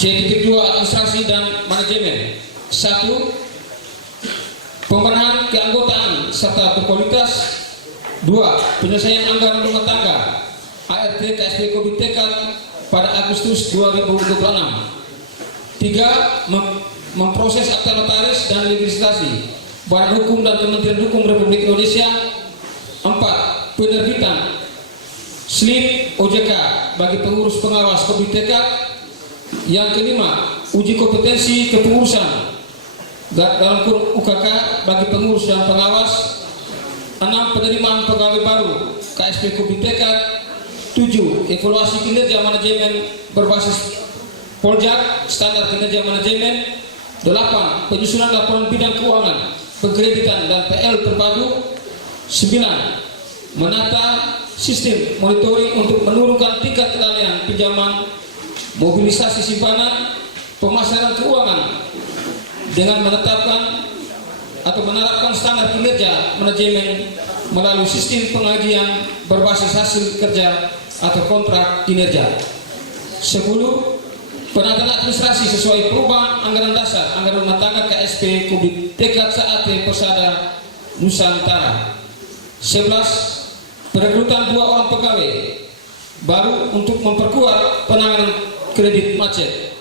C.2 Administrasi dan Manajemen. 1. Pembenahan keanggotaan serta berkualitas. 2. Penyelesaian anggaran rumah tangga ART KSP Covid Tekad pada Agustus 2026. 3. Memproses akta notaris dan legislasi Badan Hukum dan Kementerian Hukum Republik Indonesia. 4. Penerbitan slip OJK bagi pengurus pengawas Covid Tekad. Yang kelima, uji kompetensi kepengurusan dalam kurung UKK bagi pengurus dan pengawas. 6. Penerimaan pegawai baru KSP Covid Tekad. 7. Evaluasi kinerja manajemen berbasis Poljak standar kinerja manajemen. 8. Penyusunan laporan bidang keuangan, pengkreditan dan PL terpadu. 9. Menata sistem monitoring untuk menurunkan tingkat kelalaian pinjaman, mobilisasi simpanan, pemasaran keuangan dengan menetapkan atau menerapkan standar kinerja manajemen melalui sistem pengajian berbasis hasil kerja atau kontrak kinerja. 10. Penataan administrasi sesuai perubahan anggaran dasar anggaran rumah tangga KSP Covid Tekad SAAT Persada Nusantara. 11. Perekrutan 2 orang pegawai baru untuk memperkuat penanganan kredit macet.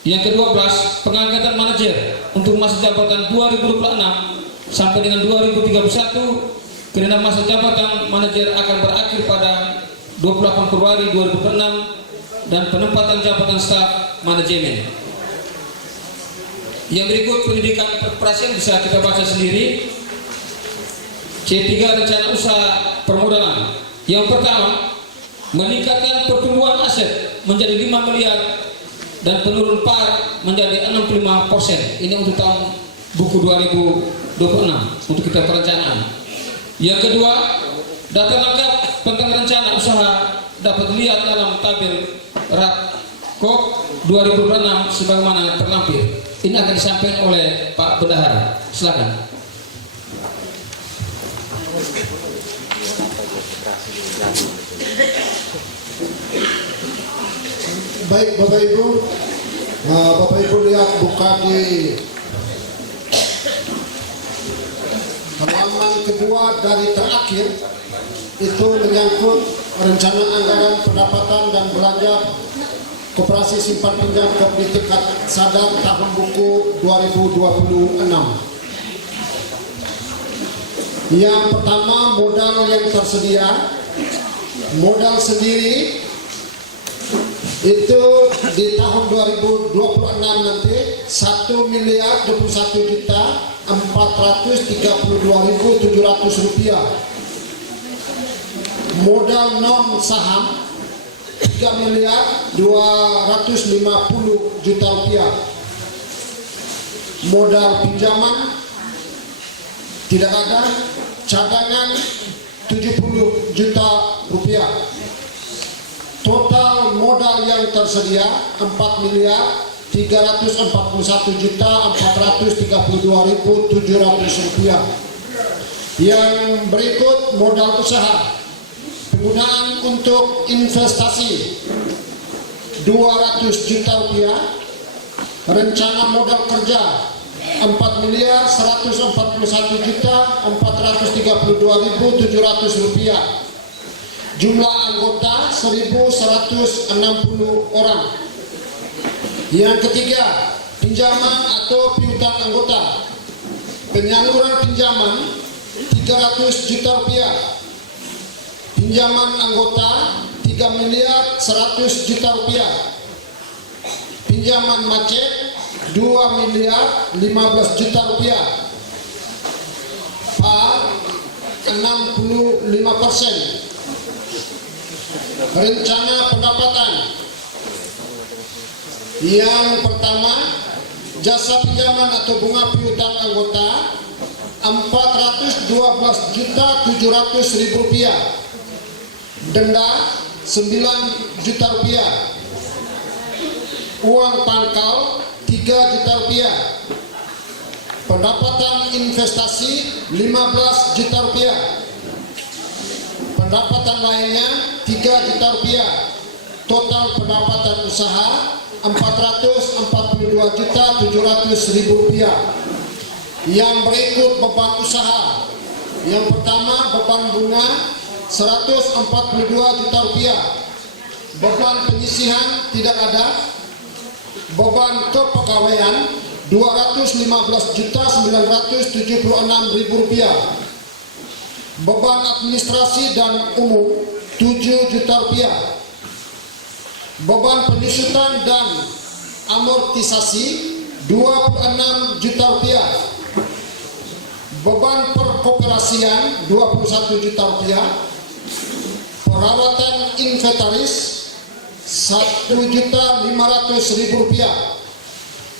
Yang ke-12, pengangkatan manajer untuk masa jabatan 2026 sampai dengan 2031, karena masa jabatan manajer akan berakhir pada 28 Februari 2026, dan penempatan jabatan staf manajemen. Yang berikut pendidikan peroperasian bisa kita baca sendiri. C3 rencana usaha permodalan. Yang pertama, meningkatkan pertumbuhan aset menjadi 5 miliar dan penurun PAR menjadi 65%. Ini untuk tahun buku 2026 untuk kita perencanaan. Yang kedua, data lengkap tentang rencana usaha dapat dilihat dalam tabel Rakop 2026 sebagaimana terlampir. Ini akan disampaikan oleh Pak Bendahara. Silakan. Baik Bapak Ibu, Bapak Ibu lihat buka di halaman kedua dari terakhir, itu menyangkut rencana anggaran pendapatan dan belanja Koperasi Simpan Pinjam Covid Tekad Sadar tahun buku 2026. Yang pertama, modal yang tersedia. Modal sendiri itu di tahun 2026 nanti 1.021.432.700 rupiah. Modal non saham 3.250.000.000 rupiah. Modal pinjaman tidak ada, cadangan 70 juta rupiah. Total modal yang tersedia 4.341.432.700 rupiah. Yang berikut modal usaha. Penggunaan untuk investasi 200 juta rupiah. Rencana modal kerja 4.141.432.700 rupiah. Jumlah anggota 1.160 orang. Yang ketiga, pinjaman atau piutang anggota. Penyaluran pinjaman 300 juta rupiah. Pinjaman anggota 3.100.000.000 rupiah. Pinjaman macet 2.015 juta rupiah. PAR 65%. Rencana pendapatan. Yang pertama, jasa pinjaman atau bunga piutang anggota 412.700.000 rupiah. Denda 9 juta rupiah. Uang pangkal 3 juta rupiah. Pendapatan investasi 15 juta rupiah. Pendapatan lainnya 3 juta rupiah. total pendapatan usaha Rp442.700.000. Yang berikut beban usaha. Yang pertama, beban bunga Rp142 juta. Beban penyisihan tidak ada. Beban kepegawaian Rp215.976.000. Beban administrasi dan umum Rp7 juta. Beban penyusutan dan amortisasi Rp26 juta. Beban perkooperasian Rp21 juta. Perawatan inventaris Rp1.500.000.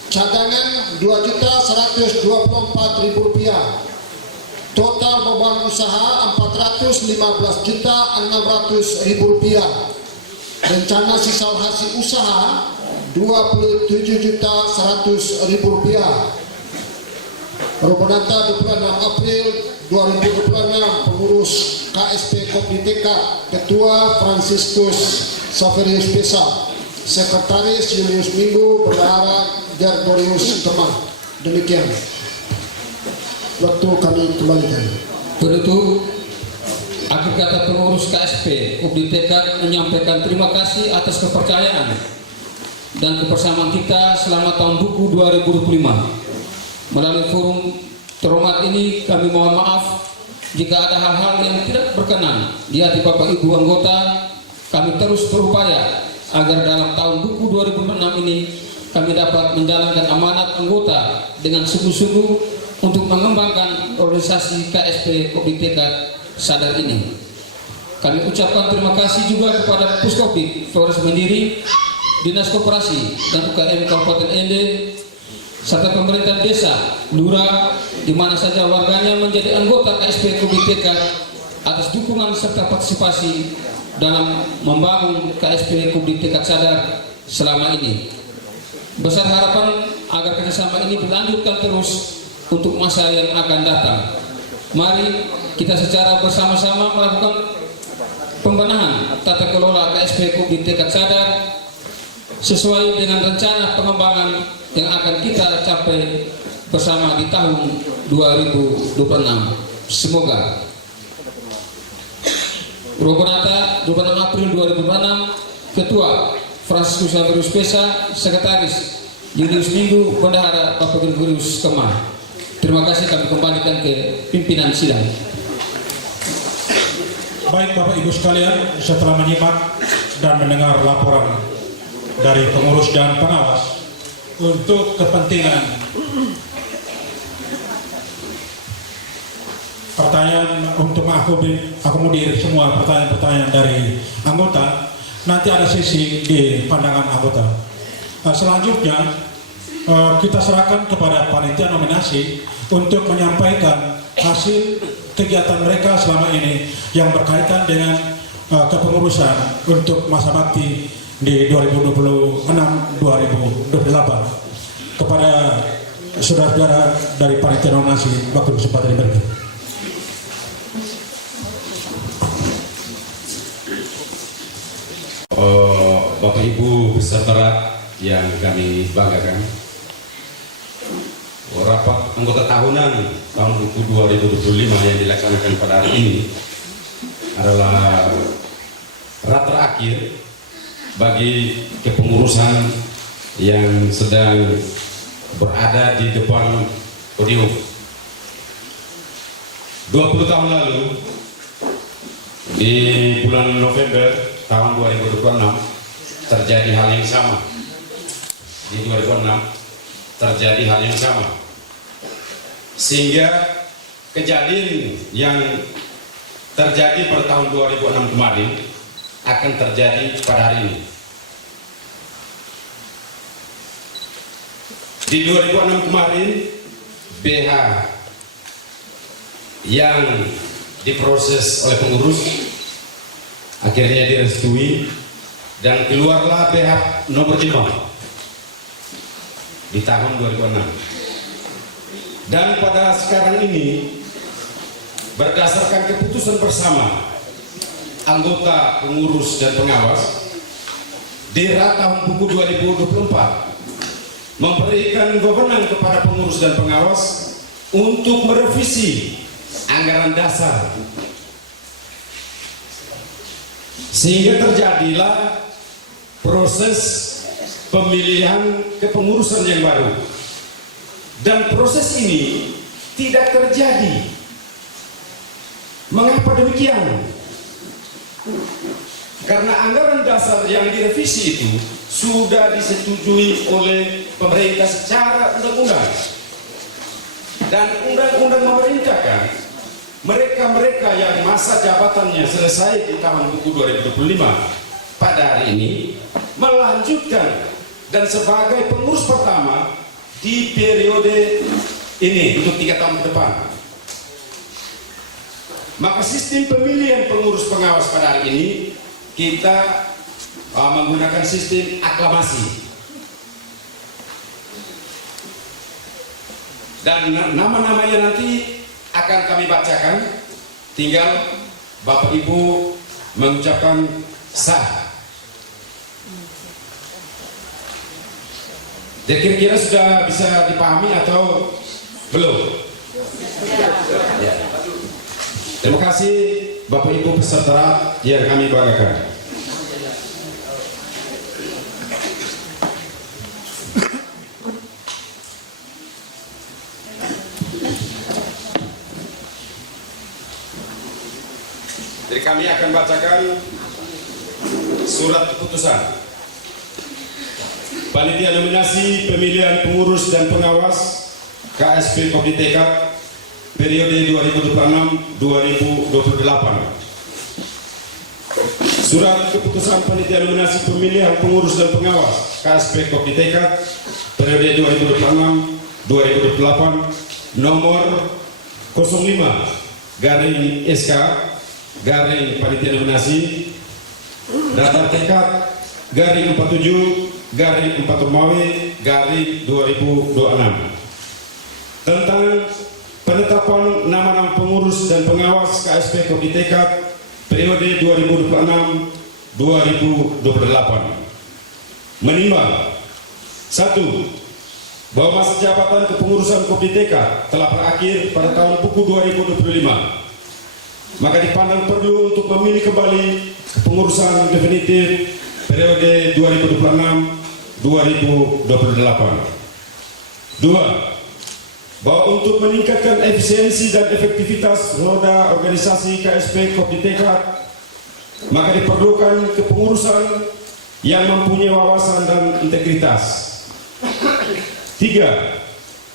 Cadangan Rp2.124.000. Total beban usaha Rp415.600.000. Rencana sisa hasil usaha Rp27.100.000. Robonata 26 April 2026. Pengurus KSP Kopditekat, Ketua Franciscus Saverius Pesa, Sekretaris Julius Minggu, Bendahara Gregorius Kemah. Demikian. Waktu kami kembalikan. Penutup, akhir kata pengurus KSP Kopditekat menyampaikan terima kasih atas kepercayaan dan kebersamaan kita selama tahun buku 2025. Melalui forum terhormat ini kami mohon maaf jika ada hal-hal yang tidak berkenan di hati Bapak Ibu anggota. Kami terus berupaya agar dalam tahun buku 2006 ini kami dapat menjalankan amanat anggota dengan sungguh-sungguh untuk mengembangkan organisasi KSP Kopditekat Sadar ini. Kami ucapkan terima kasih juga kepada Puskopdik Flores Mandiri, Dinas Koperasi dan UKM Kabupaten Ende, serta pemerintah desa, lurah, di mana saja warganya menjadi anggota KSP Kopditekat atas dukungan serta partisipasi dalam membangun KSP Kopditekat Sadar selama ini. Besar harapan agar kerjasama ini berlanjutkan terus untuk masa yang akan datang. Mari kita secara bersama-sama melakukan pembenahan tata kelola KSP Kopditekat Sadar sesuai dengan rencana pengembangan yang akan kita capai bersama di tahun 2026. Semoga. Robonata 26 April 2026, Ketua Franciscus Saverius Pesa, Sekretaris Julius Minggu, Bendahara Bapak Gregorius Kemah. Terima kasih, kami kembalikan ke pimpinan sidang. Baik Bapak Ibu sekalian, setelah menyimak dan mendengar laporan dari pengurus dan pengawas, untuk kepentingan pertanyaan untuk mengakomodir semua pertanyaan-pertanyaan dari anggota, nanti ada sesi di pandangan anggota. Selanjutnya kita serahkan kepada panitia nominasi untuk menyampaikan hasil kegiatan mereka selama ini yang berkaitan dengan kepengurusan untuk masa bakti di 2026-2028 kepada saudara-saudara dari panitia nominasi. Waktu kesempatan diberikan. Bapak Ibu peserta yang kami banggakan, rapat anggota tahunan tahun buku 2025 yang dilaksanakan pada hari ini adalah rapat terakhir bagi kepengurusan yang sedang berada di depan podium. 20 tahun lalu di bulan November tahun 2026 terjadi hal yang sama. Di 2006 terjadi hal yang sama, sehingga kejadian yang terjadi pada tahun 2006 kemarin akan terjadi pada hari ini. Di 2006 kemarin, BH yang diproses oleh pengurus akhirnya direstui dan keluarlah BH nomor 5 di tahun 2006. Dan pada sekarang ini, berdasarkan keputusan bersama anggota, pengurus dan pengawas, DIRA tahun buku 2024 memberikan wewenang kepada pengurus dan pengawas untuk merevisi anggaran dasar, sehingga terjadilah proses pemilihan kepengurusan yang baru. Dan proses ini tidak terjadi. Mengapa demikian? Karena anggaran dasar yang direvisi itu sudah disetujui oleh pemerintah secara undang-undang, dan undang-undang memerintahkan mereka-mereka yang masa jabatannya selesai di tahun buku 2025 pada hari ini melanjutkan dan sebagai pengurus pertama di periode ini untuk 3 tahun ke depan. Maka sistem pemilihan pengurus pengawas pada hari ini kita menggunakan sistem aklamasi, dan nama-namanya nanti akan kami bacakan, tinggal Bapak Ibu mengucapkan sah. Jadi kira-kira sudah bisa dipahami atau belum? Ya. Terima kasih Bapak Ibu peserta yang kami banggakan. Jadi kami akan bacakan surat keputusan Panitia Nominasi Pemilihan Pengurus dan Pengawas KSP Kopdi Tekad periode 2026-2028. Surat keputusan Panitia Nominasi Pemilihan Pengurus dan Pengawas KSP Kopdi Tekad periode 2026-2028 nomor 05/SK garing Panitia Nominasi daftar tekad garing 47 garing 4 Romawi garing 2026 tentang penetapan nama-nama pengurus dan pengawas KSP Kopdi Tekad periode 2026-2028. Menimbang 1. Bahwa masa jabatan kepengurusan Kopdi Tekad telah berakhir pada tahun buku 2025, maka dipandang perlu untuk memilih kembali pengurusan definitif periode 2026-2028. 2. Bahwa untuk meningkatkan efisiensi dan efektivitas roda organisasi KSP Kopdi Tekad, maka diperlukan kepengurusan yang mempunyai wawasan dan integritas. 3.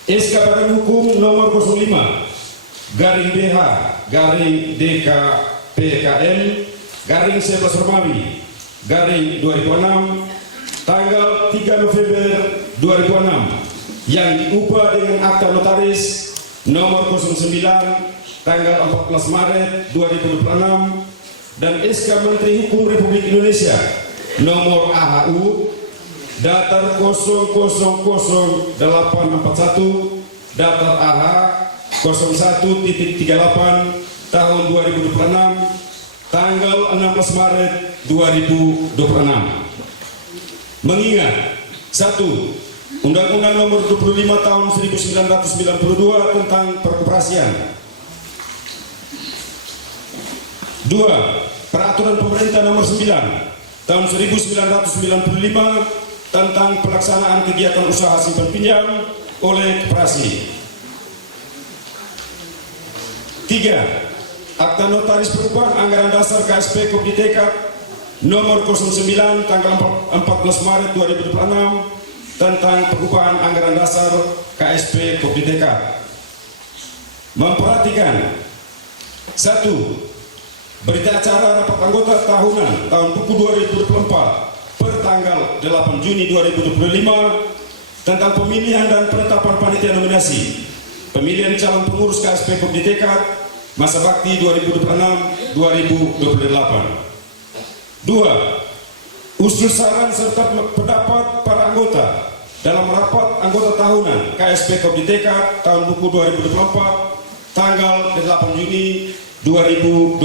SK Badan Hukum nomor 05/BH DKPKM /11 Romawi /2006 tanggal 3 November 2006 yang diubah dengan akta notaris nomor 09 tanggal 14 Maret 2026 dan SK Menteri Hukum Republik Indonesia nomor AHU datar 000841 datar AH 01.38 tahun 2026 tanggal 16 Maret 2026. Mengingat 1. Undang-Undang Nomor 25 Tahun 1992 tentang Perkoperasian. 2. Peraturan Pemerintah Nomor 9 Tahun 1995 tentang pelaksanaan kegiatan usaha simpan pinjam oleh koperasi. 3. Akta Notaris Perubahan Anggaran Dasar KSP Kopdi Tekad nomor 09 tanggal 14 Maret 2026 tentang perubahan anggaran dasar KSP Kopdi Tekad. Memperhatikan 1. Berita acara rapat anggota tahunan tahun buku 2024 per tanggal 8 Juni 2025 tentang pemilihan dan penetapan panitia nominasi pemilihan calon pengurus KSP Kopdi Tekad masa bakti 2026-2028. 2. Usul saran serta pendapat para anggota dalam rapat anggota tahunan KSP Kopdi Tekad tahun buku 2024 tanggal 8 Juni 2025.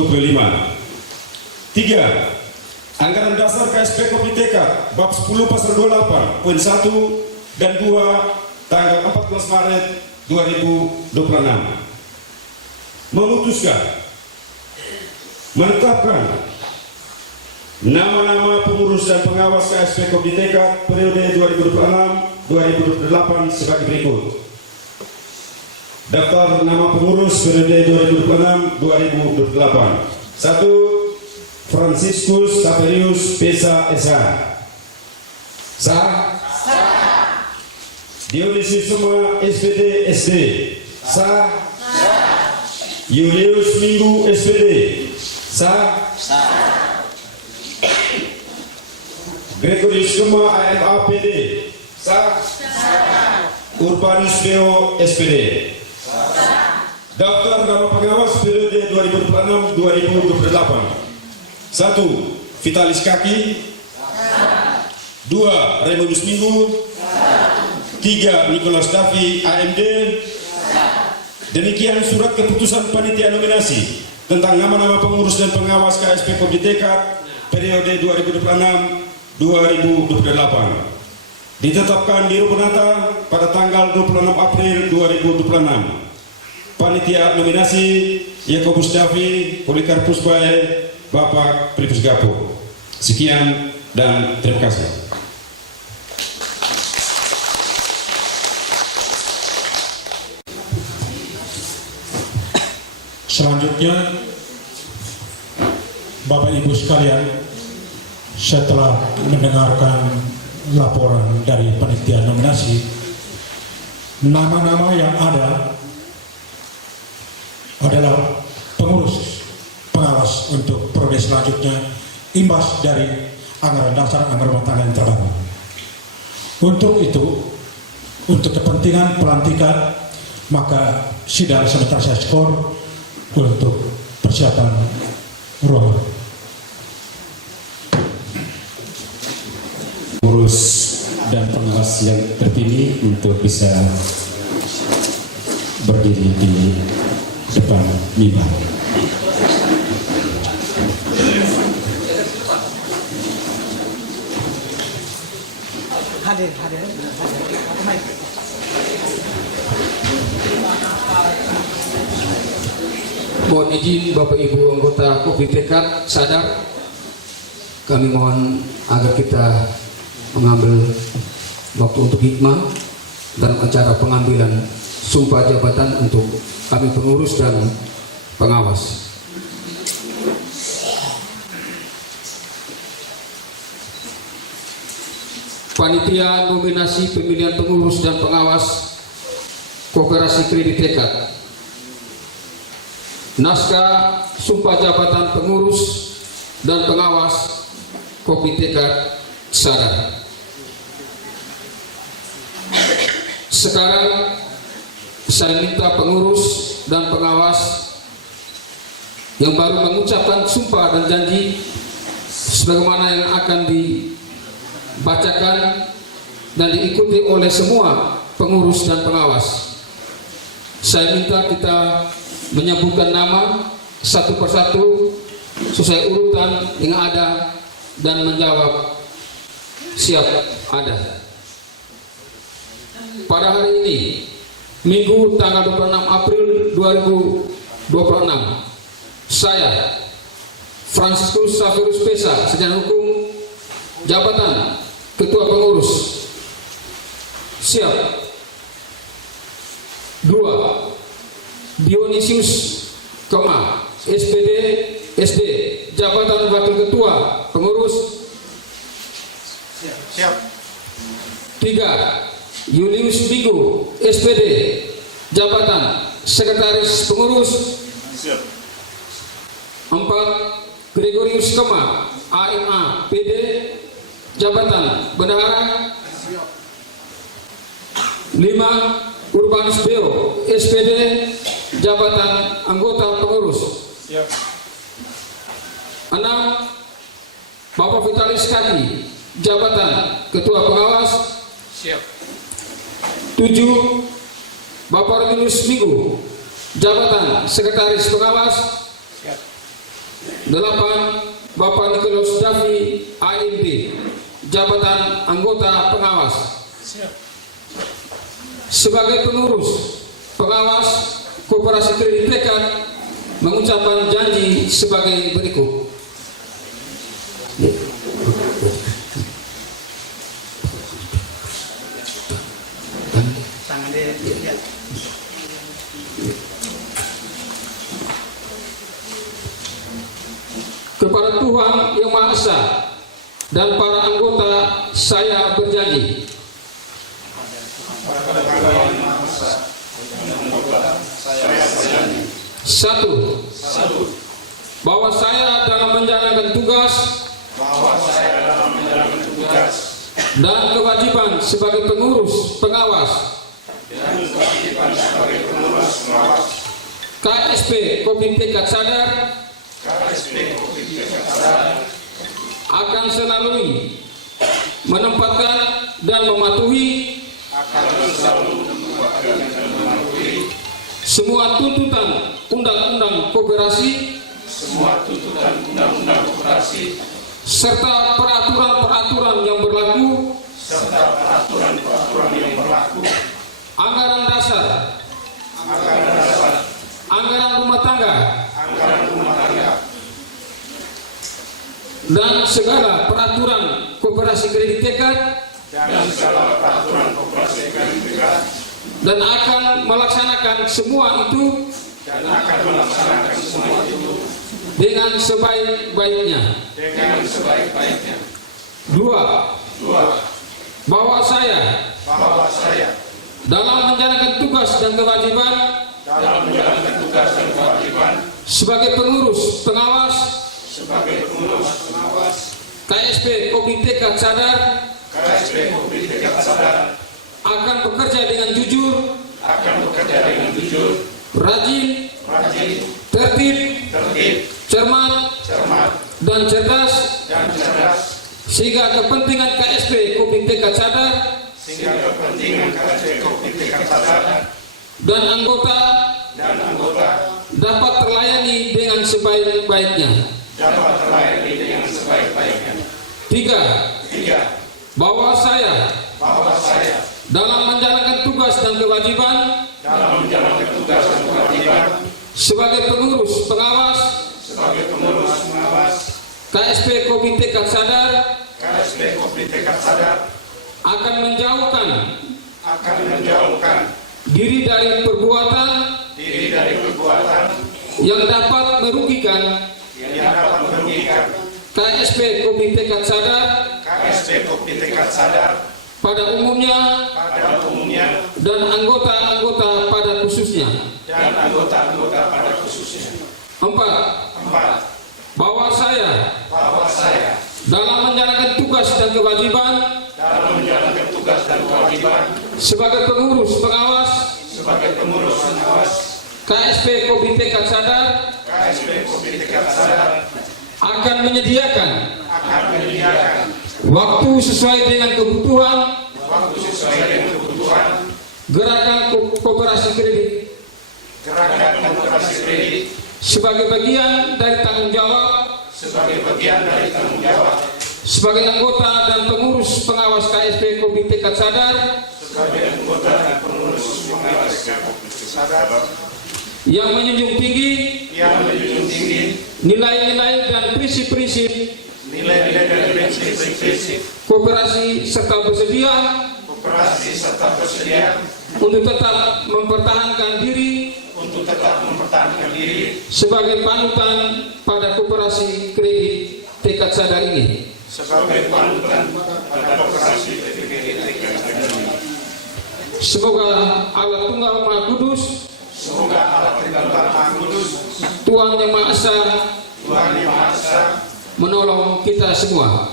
3. Anggaran dasar KSP Kopitekat bab 10 pasal 28 poin 1 dan 2 tanggal 14 Maret 2026 memutuskan menetapkan nama-nama pengurus dan pengawas KSP Kopitekat periode 2026-2028 sebagai berikut. Daftar nama pengurus periode 2026-2028. 1. Franciscus Saperius Pesa S.A. Sah? Sah. Dionysius Suma SPD SD. Sah? Sah. Julius Minggu SPD. Sah? Sah. Gregorius Suma AMA PD. Sah? Sah. Urbanus Beo SPD. Daftar nama pengawas periode 2026-2028. 1. Vitalis Kaki. 2. Raimundo Minggu. 3. Nicholas Davi AMD. Demikian surat keputusan panitia nominasi tentang nama-nama pengurus dan pengawas KSP Kopitekat periode 2026-2028 ditetapkan di Rupunata pada tanggal 26 April 2026. Panitia nominasi Yakobus Davi, Polikarpus Bae, Bapak Filipus Gapo. Sekian dan terima kasih. Selanjutnya, Bapak Ibu sekalian, setelah mendengarkan laporan dari panitia nominasi, nama-nama yang ada adalah pengurus pengawas untuk periode selanjutnya imbas dari anggaran dasar anggaran rumah tangga yang terbaru. Untuk itu, untuk kepentingan pelantikan, maka sidang sebentar saya skor untuk persiapan ruangan. Pengurus dan pengawas yang terpilih untuk bisa berdiri di depan mimbar. Hadir. Mohon izin Bapak Ibu anggota Kopitekat sadar, kami mohon agar kita mengambil waktu untuk hikmah dalam acara pengambilan sumpah jabatan untuk kami pengurus dan pengawas. Panitia nominasi pemilihan pengurus dan pengawas Koperasi Kredit Tekad. Naskah sumpah jabatan pengurus dan pengawas Kopitekat sadar. Sekarang saya minta pengurus dan pengawas yang baru mengucapkan sumpah dan janji sebagaimana yang akan dibacakan dan diikuti oleh semua pengurus dan pengawas. Saya minta kita menyebutkan nama satu persatu sesuai urutan yang ada dan menjawab siap ada. Pada hari ini, Minggu tanggal 26 April 2026, saya Franciscus Saperius Pesa secara hukum jabatan Ketua Pengurus siap. 2. Dionysius Kema SPD SD jabatan Wakil Ketua Pengurus Siap. 3. Julius Minggu SPD jabatan Sekretaris Pengurus. Siap. 4. Gregorius Kema AMA PD jabatan Bendahara. 5. Urbanus Beo SPD jabatan Anggota Pengurus. Siap. 6. Bapak Vitalis Kaki jabatan Ketua Pengawas. Siap. 7. Bapak Raimundo Minggu jabatan Sekretaris Pengawas. Siap. 8. Bapak Nikolaus Davi AMD, jabatan anggota pengawas. Sebagai pengurus pengawas Koperasi Kredit Tekad mengucapkan janji sebagai berikut. Tangan dia lihat. Kepada Tuhan Yang Maha Esa dan para anggota saya berjanji. Satu, bahwa saya dalam menjalankan tugas dan kewajiban sebagai pengurus pengawas KSP Kopi Tekad Sadar akan selalu menempatkan dan mematuhi semua tuntutan undang-undang koperasi serta peraturan-peraturan yang berlaku anggaran dasar, anggaran rumah tangga dan segala peraturan Koperasi Kredit Tekad dan akan melaksanakan semua itu dengan sebaik-baiknya. Dua, bahwa saya dalam menjalankan tugas dan kewajiban sebagai pengurus pengawas KSP Kopi Tekad Sadar akan bekerja dengan jujur, rajin, tertib, cermat, dan cerdas, sehingga kepentingan KSP Kopi Tekad Sadar dan anggota dapat terlayani dengan sebaik-baiknya. Tiga, bahwa saya dalam menjalankan tugas dan kewajiban sebagai pengurus pengawas KSP Kopi Tekad Sadar akan menjauhkan diri dari perbuatan yang dapat merugikan KSP Kopi Tekad Sadar pada umumnya dan anggota-anggota pada khususnya. Empat, bahwa saya dalam menjalankan tugas dan kewajiban sebagai pengurus pengawas KSP Kopi Tekad Sadar akan menyediakan waktu sesuai dengan kebutuhan gerakan koperasi kredit sebagai bagian dari tanggung jawab sebagai anggota dan pengurus pengawas KSP Kopi Tekad Sadar yang menjunjung tinggi nilai-nilai dan prinsip-prinsip koperasi serta bersedia untuk tetap mempertahankan diri sebagai panutan pada koperasi kredit Tekad Sadar ini. Semoga Allah Tunggal Maha Kudus, Tuhan Yang Maha Esa menolong kita semua.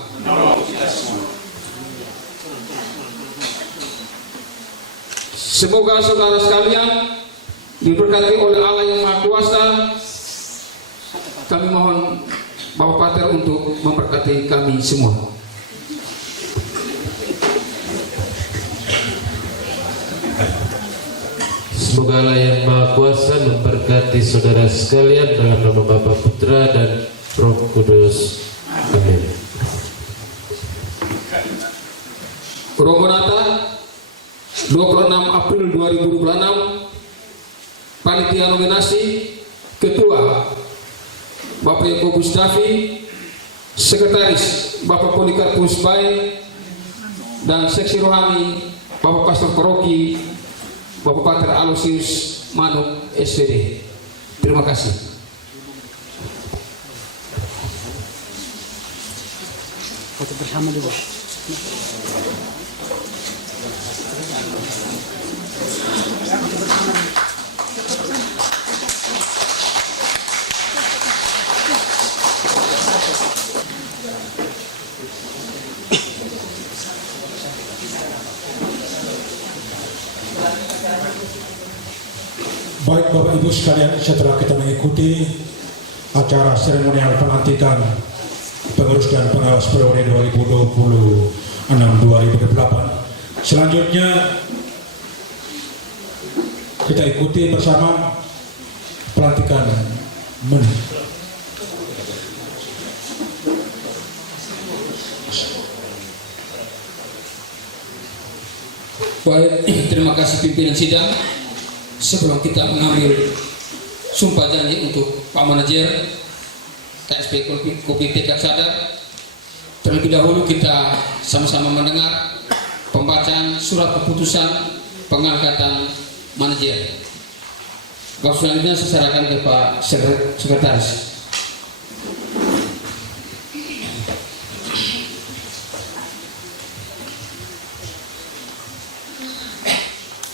Semoga saudara sekalian diberkati oleh Allah Yang Maha Kuasa. Kami mohon Bapak Pater untuk memberkati kami semua. Semoga Allah Yang Maha Kuasa memberkati saudara sekalian dalam nama Bapa, Putra, dan Roh Kudus. Romonata 26 April 2026. Panitia nominasi Ketua Bapak Yakobus Davi, Sekretaris Bapak Polikarpus Bae, dan Seksi Rohani Bapak Pastor Paroki Bapak Pater Aloysius Manuk SPD. Terima kasih. Foto bersama dulu. Baik Bapak Ibu sekalian, setelah kita mengikuti acara seremonial pelantikan pengurus dan pengawas periode 2026-2028, selanjutnya kita ikuti bersama pelantikan menu. Baik, terima kasih pimpinan sidang. Sebelum kita mengambil sumpah janji untuk Pak Manajer KSP Kopi Tekad Sadar, terlebih dahulu kita sama-sama mendengar pembacaan surat keputusan pengangkatan manajer. Bapak selanjutnya saya serahkan ke Pak Sekretaris.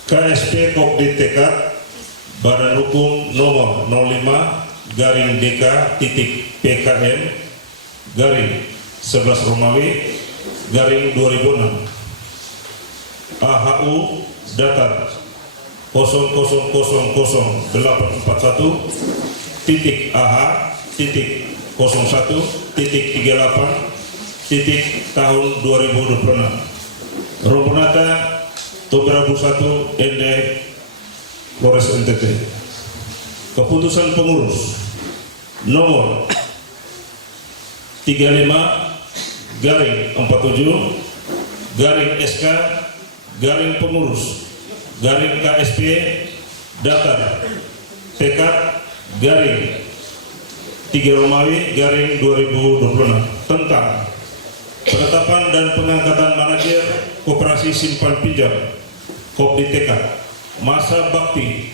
KSP Kopdi Tekad Badan Hukum nomor 05-DK.PKM /11 Romawi /2006 AHU Datar 0001.01.38.2026 Romonata Toberabu 1 Ende Polres NTT. Keputusan pengurus nomor 35-47-SK-pengurus KSP Datar Tekad 3 Romawi 2026 tentang penetapan dan pengangkatan manajer Koperasi Simpan Pinjam Kopdi Tekad masa bakti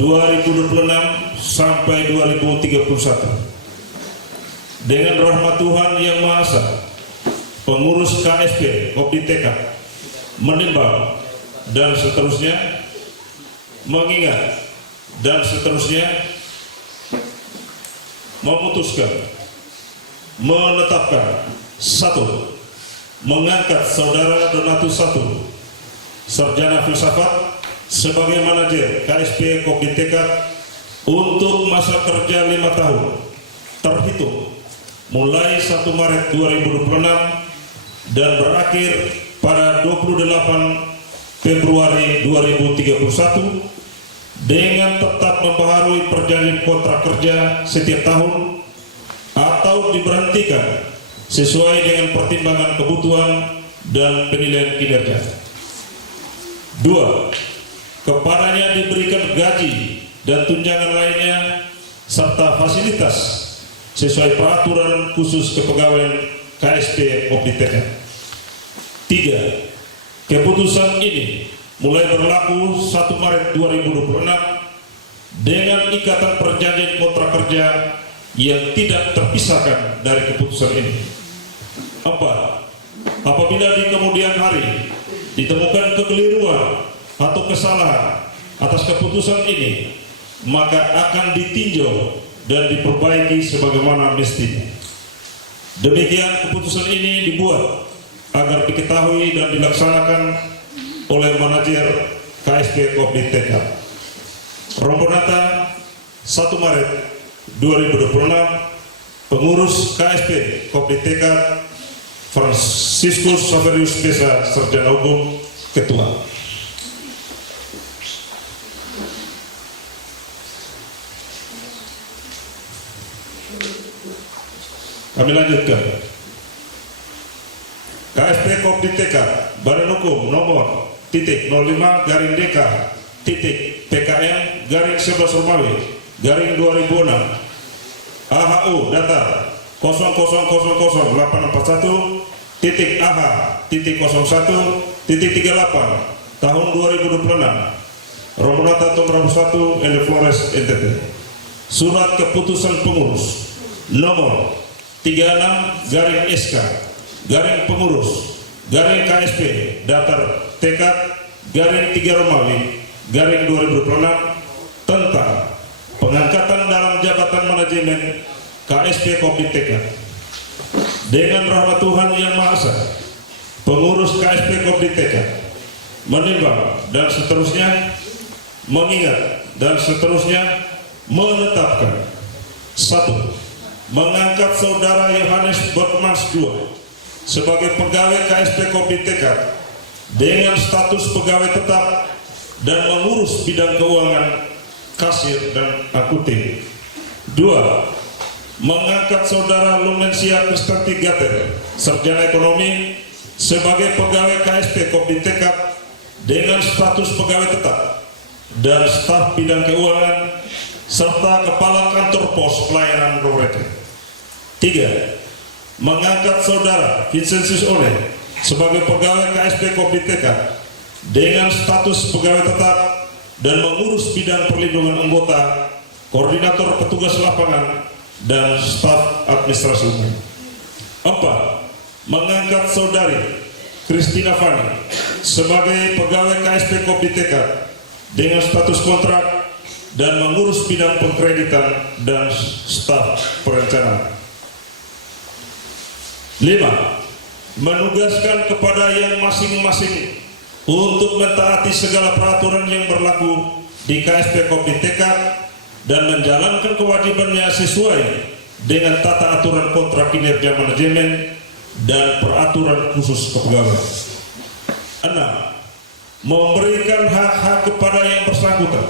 2026 sampai 2031. Dengan rahmat Tuhan Yang Maha Esa, pengurus KSP Kopdi Tekad menimbang dan seterusnya, mengingat dan seterusnya, memutuskan, menetapkan: 1. Mengangkat Saudara Donatus 1, Sarjana Filsafat, sebagai manajer KSP Kopdi Tekad untuk masa kerja 5 tahun terhitung mulai 1 Maret 2026 dan berakhir pada 28 Februari 2031 dengan tetap membaharui perjanjian kontrak kerja setiap tahun atau diberhentikan sesuai dengan pertimbangan kebutuhan dan penilaian kinerja. 2. Kepadanya diberikan gaji dan tunjangan lainnya serta fasilitas sesuai peraturan khusus kepegawaian KSP Kopdi Tekad. 3. Keputusan ini mulai berlaku 1 Maret 2026 dengan ikatan perjanjian kontrak kerja yang tidak terpisahkan dari keputusan ini. 4. Apabila di kemudian hari ditemukan kekeliruan atau kesalahan atas keputusan ini, maka akan ditinjau dan diperbaiki sebagaimana mestinya. Demikian keputusan ini dibuat agar diketahui dan dilaksanakan oleh manajer KSP Kopdi Tekad. Rombonata 1 Maret 2026, pengurus KSP Kopdi Tekad Franciscus Saverius Pesa, Sarjana Hukum, Ketua. Kami lanjutkan. KSP Kopditeka Badan Hukum nomor .05/DK PKM /11 Romawi /2006 AHU datar 000081.AH.01.38 tahun 2026 Romonata Tomrabu 1 Ende Flores NTT. Surat keputusan pengurus nomor 36/SK/pengurus KSP datar tekad /3 Romawi /2026 tentang pengangkatan dalam jabatan manajemen KSP Kopditeka. Dengan rahmat Tuhan Yang Maha Esa, pengurus KSP Kopditeka menimbang dan seterusnya mengingat dan seterusnya menetapkan: 1. Mengangkat saudara Yohanes Botmans II sebagai pegawai KSP Kopditeka dengan status pegawai tetap dan mengurus bidang keuangan, kasir dan akunting. 2. Mengangkat saudara Lumensia Kristanti Gater, sarjana ekonomi, sebagai pegawai KSP Kopditeka dengan status pegawai tetap dan staf bidang keuangan serta kepala kantor pos pelayanan Romereke. 3. Mengangkat saudara Vincentius One sebagai pegawai KSP Kopditeka dengan status pegawai tetap dan mengurus bidang perlindungan anggota, koordinator petugas lapangan dan staf administrasi umum. 4. Mengangkat saudari Christina Fani sebagai pegawai KSP Kopditeka dengan status kontrak dan mengurus bidang pengkreditan dan staf perencanaan. 5. Menugaskan kepada yang masing-masing untuk mentaati segala peraturan yang berlaku di KSP Kopditeka dan menjalankan kewajibannya sesuai dengan tata aturan kontrak kinerja manajemen dan peraturan khusus kepegawaian. 6. Memberikan hak-hak kepada yang bersangkutan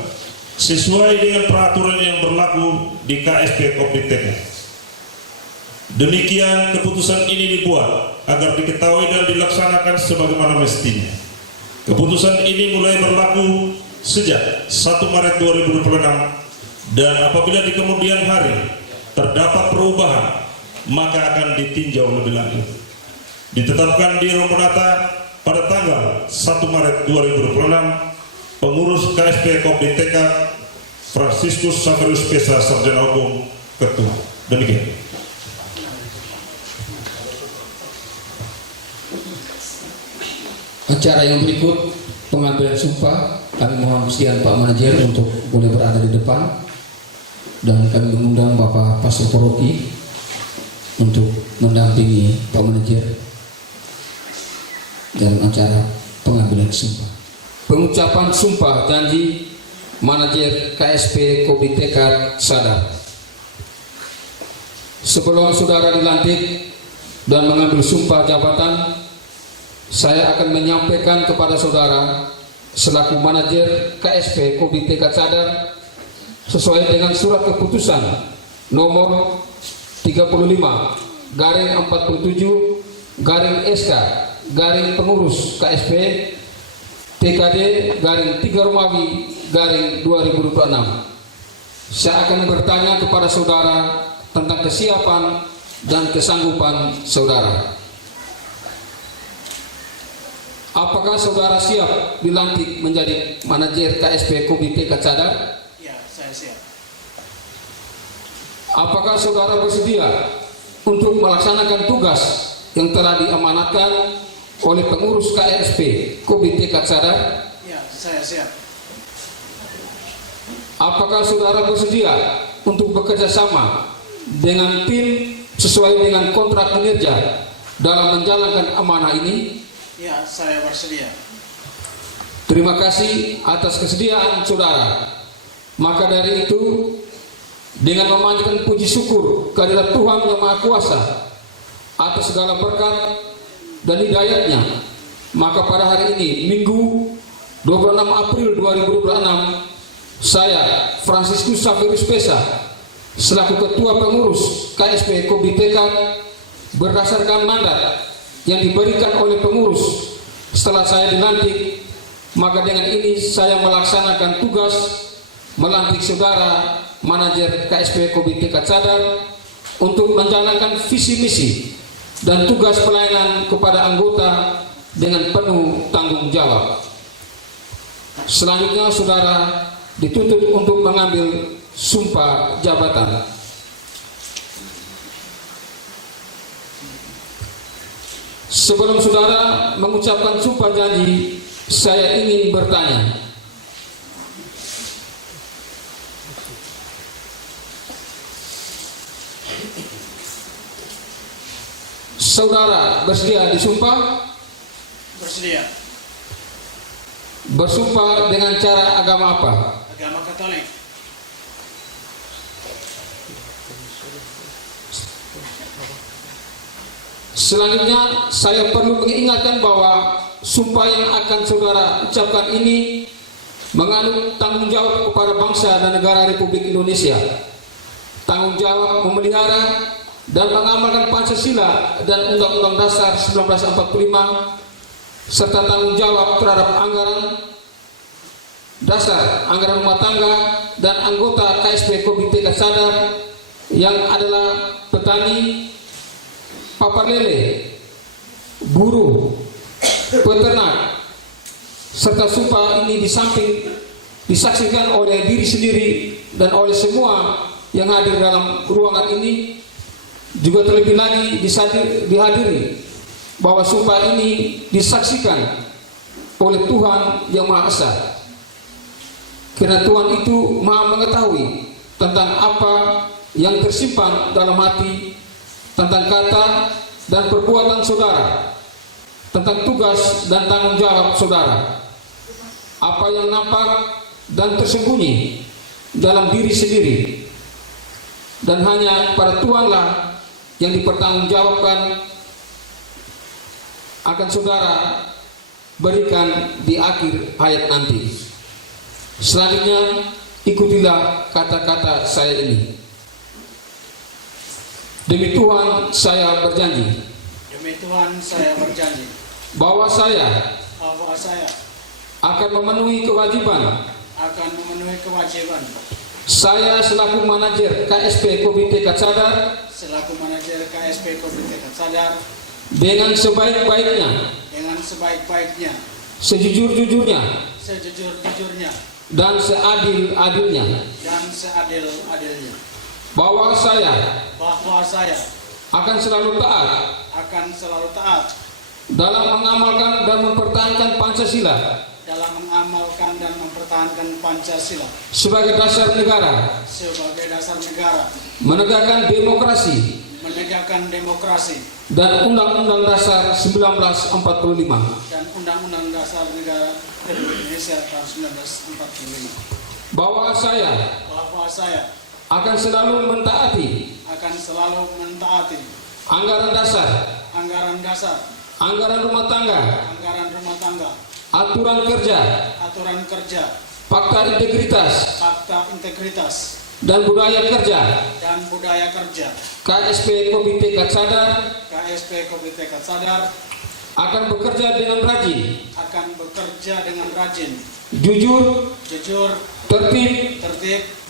sesuai dengan peraturan yang berlaku di KSP Kopditeka. Demikian keputusan ini dibuat agar diketahui dan dilaksanakan sebagaimana mestinya. Keputusan ini mulai berlaku sejak 1 Maret 2026 dan apabila di kemudian hari terdapat perubahan maka akan ditinjau lebih lanjut. Ditetapkan di Romonata pada tanggal 1 Maret 2026, pengurus KSP Kopditeka Franciscus Saverius Pesa, sarjana hukum, ketua. Demikian. Acara yang berikut pengambilan sumpah, kami mohon sekian Pak Manajer untuk boleh berada di depan dan kami mengundang Bapak Pastor Poroki untuk mendampingi Pak Manajer dalam acara pengambilan sumpah. Pengucapan sumpah janji Manajer KSP Kopditeka Sadar. Sebelum saudara dilantik dan mengambil sumpah jabatan, saya akan menyampaikan kepada saudara selaku manajer KSP Kopditeka Sadar sesuai dengan surat keputusan nomor 35/47/SK/pengurus KSP TKD /3 Romawi /2026. Saya akan bertanya kepada saudara tentang kesiapan dan kesanggupan saudara. Apakah saudara siap dilantik menjadi manajer KSP Kopditeka Sadar? Ya, saya siap. Apakah saudara bersedia untuk melaksanakan tugas yang telah diamanatkan oleh pengurus KSP Kopditeka Sadar? Ya, saya siap. Apakah saudara bersedia untuk bekerja sama dengan tim sesuai dengan kontrak kinerja dalam menjalankan amanah ini? Ya, saya bersedia. Terima kasih atas kesediaan saudara. Maka dari itu, dengan memanjatkan puji syukur kehadirat Tuhan Yang Maha Kuasa atas segala berkat dan hidayatnya, maka pada hari ini, Minggu 26 April 2026, saya Franciscus Saverius Pesa selaku Ketua Pengurus KSP Kopditeka berdasarkan mandat yang diberikan oleh pengurus setelah saya dilantik, maka dengan ini saya melaksanakan tugas melantik saudara manajer KSP Komite Sadar untuk menjalankan visi misi dan tugas pelayanan kepada anggota dengan penuh tanggung jawab. Selanjutnya saudara dituntut untuk mengambil sumpah jabatan. Sebelum saudara mengucapkan sumpah janji, saya ingin bertanya. Saudara bersedia disumpah? Bersedia. Bersumpah dengan cara agama apa? Agama Katolik. Selanjutnya saya perlu mengingatkan bahwa sumpah yang akan saudara ucapkan ini mengandung tanggung jawab kepada bangsa dan negara Republik Indonesia, tanggung jawab memelihara dan mengamalkan Pancasila dan Undang-Undang Dasar 1945, serta tanggung jawab terhadap anggaran dasar, anggaran rumah tangga dan anggota KSP Komite Sadar yang adalah petani, papar lele, buruh, peternak, serta sumpah ini di samping disaksikan oleh diri sendiri dan oleh semua yang hadir dalam ruangan ini, juga terlebih lagi dihadiri bahwa sumpah ini disaksikan oleh Tuhan Yang Maha Esa, karena Tuhan itu Maha mengetahui tentang apa yang tersimpan dalam hati, tentang kata dan perbuatan saudara, tentang tugas dan tanggung jawab saudara, apa yang nampak dan tersembunyi dalam diri sendiri, dan hanya pada Tuhanlah yang dipertanggungjawabkan akan saudara berikan di akhir hayat nanti. Selanjutnya ikutilah kata-kata saya ini. Demi Tuhan saya berjanji. Demi Tuhan saya berjanji. Bahwa saya akan memenuhi kewajiban. Saya selaku manajer KSP Komite Sadar. Dengan sebaik-baiknya. Sejujur-jujurnya. Dan seadil-adilnya. Bahwa saya akan selalu taat dalam mengamalkan dan mempertahankan Pancasila sebagai dasar negara, menegakkan demokrasi dan Undang-Undang Dasar 1945, bahwa saya akan selalu mentaati anggaran dasar, anggaran rumah tangga, aturan kerja, fakta integritas, dan budaya kerja, KSP Komite Sadar akan bekerja dengan rajin, jujur, tertib,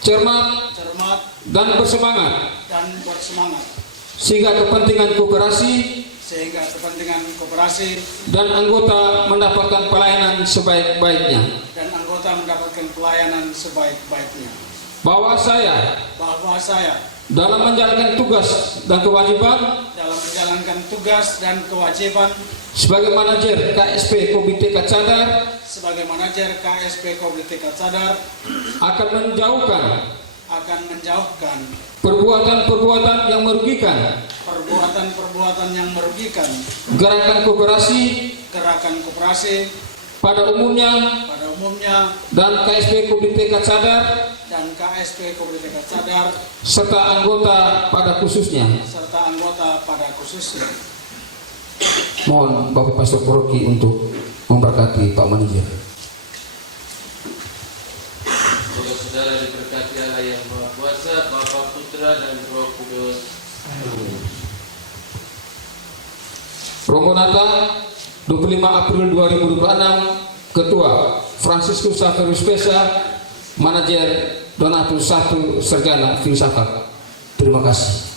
cermat, dan bersemangat, sehingga kepentingan kooperasi dan anggota mendapatkan pelayanan sebaik-baiknya. Bahwa saya dalam menjalankan tugas dan kewajiban sebagai manajer KSP Komite Sadar akan menjauhkan perbuatan-perbuatan yang merugikan gerakan kooperasi pada umumnya dan KSP Komite Sadar serta anggota pada khususnya. Mohon Bapak Pastor Poroki untuk memberkati Pak Manajer. Saudara diberkati Allah yang Maha Kuasa, Bapa, Putra, dan Roh Kudus. Roh Rogonata 25 April 2026. Ketua Franciscus Xaverius Pesa, Manajer Donatus 1 Sarjana Filsafat. Terima kasih.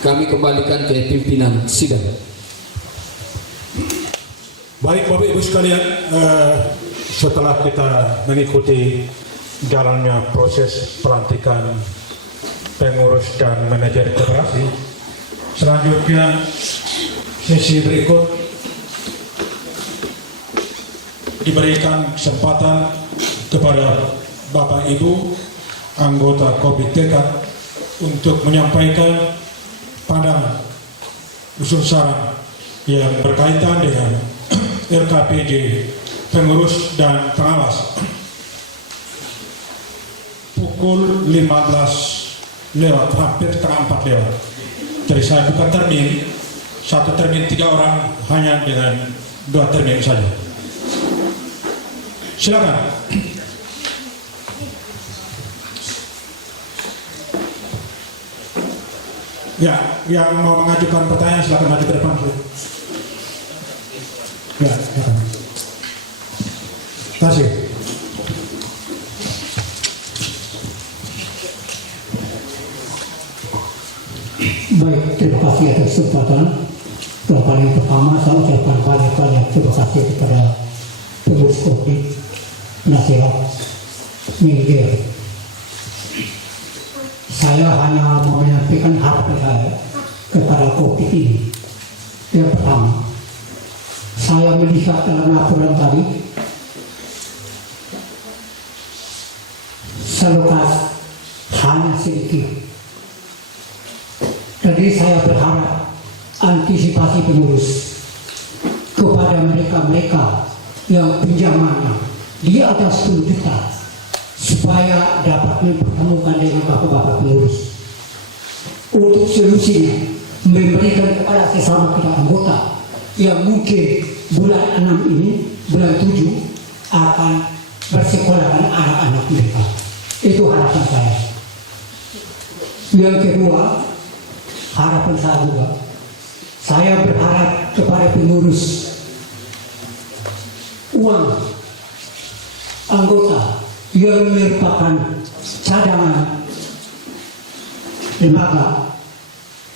Kami kembalikan ke pimpinan sidang. Baik Bapak Ibu sekalian, setelah kita mengikuti jalannya proses pelantikan pengurus dan manajer koperasi, selanjutnya sesi berikut diberikan kesempatan kepada Bapak Ibu anggota Kopi Tekad untuk menyampaikan pandangan usul saran yang berkaitan dengan LKPJ pengurus dan pengawas. Pukul 15 lewat, hampir setengah 4 lewat. Jadi saya buka termin, satu termin 3 orang, hanya dengan 2 termin saja. Silakan. Ya, yang mau mengajukan pertanyaan silakan maju ke depan. Ya, silakan. Terima kasih. Baik, terima kasih atas kesempatan. Yang pertama saya ucapkan banyak terima kasih kepada pengurus Kopi Nasihat Minggir. Saya hanya mau menyampaikan harapan saya kepada Kopi ini. Yang pertama, saya melihat dalam laporan tadi selokas hanya sedikit. Jadi saya berharap antisipasi pengurus kepada mereka-mereka yang pinjamannya di atas 10 juta supaya dapat mempertemukan dengan bapak-bapak pengurus untuk solusinya memberikan kepada sesama kita anggota yang mungkin bulan 6 ini, bulan 7 akan bersekolahkan anak-anak mereka. Itu harapan saya. Yang kedua, harapan saya juga, saya berharap kepada pengurus uang anggota yang merupakan cadangan lembaga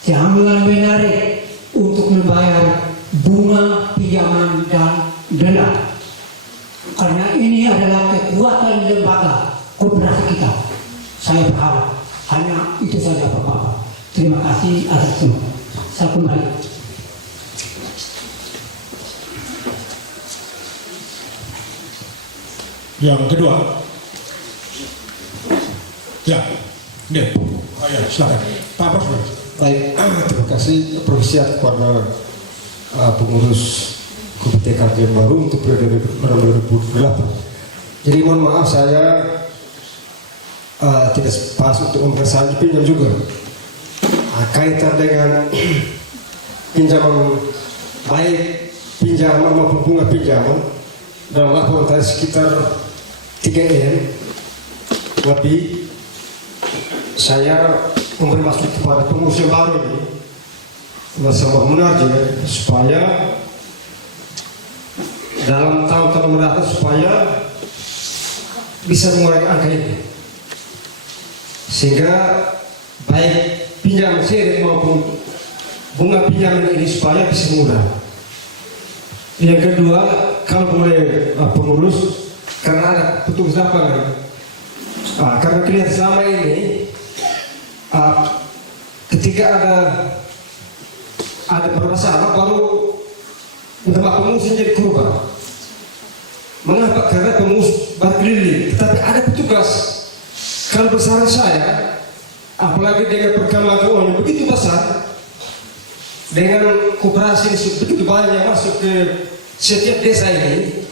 jangan menarik untuk membayar bunga pinjaman dan denda, karena ini adalah kekuatan lembaga koperasi kita. Saya berharap hanya itu saja Bapak. Terima kasih atas semua. Saya kembali. Yang kedua, ya, silakan Pak Bos. Baik, terima kasih. Apresiasi kepada pengurus Kopi Tekad yang baru untuk periode 2028. Jadi mohon maaf saya tidak pas untuk memberikan pinjam juga. Kaitan dengan pinjaman, baik pinjaman maupun bunga pinjaman, dalam laporan tadi sekitar 3M lebih. Saya memberi masukan kepada pengurus yang baru ini bersama Munajat supaya dalam tahun-tahun mendatang supaya bisa mengurangi angka ini, sehingga baik pinjam seri maupun bunga pinjaman ini supaya bisa mudah. Yang kedua, kalau boleh pengurus, karena ada petugas lapangan, karena kelihatan selama ini ketika ada permasalahan baru pengurus menjadi korban. Mengapa? Karena pengurus berkeliling, tetapi ada petugas. Kalau besaran saya, apalagi dengan perkembangan uang yang begitu besar, dengan koperasi begitu banyak masuk ke setiap desa ini,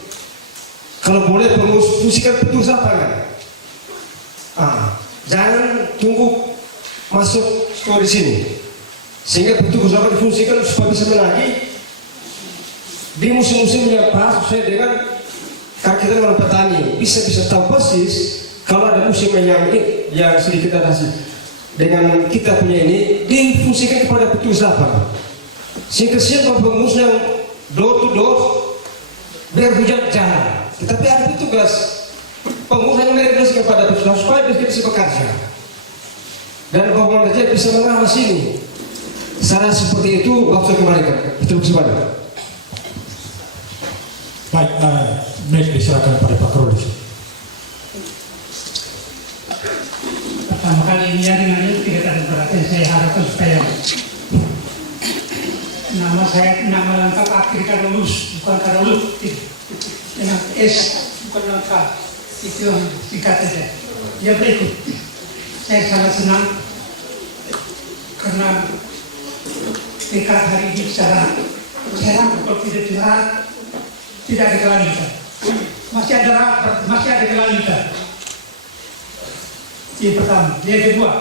kalau boleh pengurus fungsikan petugas lapangan. Jangan tunggu masuk di sini, sehingga petugas lapangan difungsikan supaya bisa menagih di musim-musim yang pas sesuai dengan karena kita orang petani bisa tahu persis kalau ada musim yang sedikit ada dengan kita punya ini difungsikan kepada petugas lapangan, sehingga siapa pengurus yang door to door biar hujan jalan, tetapi ada petugas pengurus yang merekomendasikan kepada petugas supaya kita bisa bekerja dan bahwa mereka bisa mengawasi ini. Cara seperti itu waktu kembalikan betul sebenarnya. Baik, mic diserahkan pada Pak Krolis. Pertama kali ini dengan itu tidak ada berarti saya harapkan supaya nama lengkap akhir Karolus, bukan Karolus, dengan S bukan lengkap, itu yang singkat saja. Ya berikut, saya sangat senang karena tekad hari ini secara kalau tidak ada kelanjutan, masih ada kelanjutan. Yang pertama, yang kedua,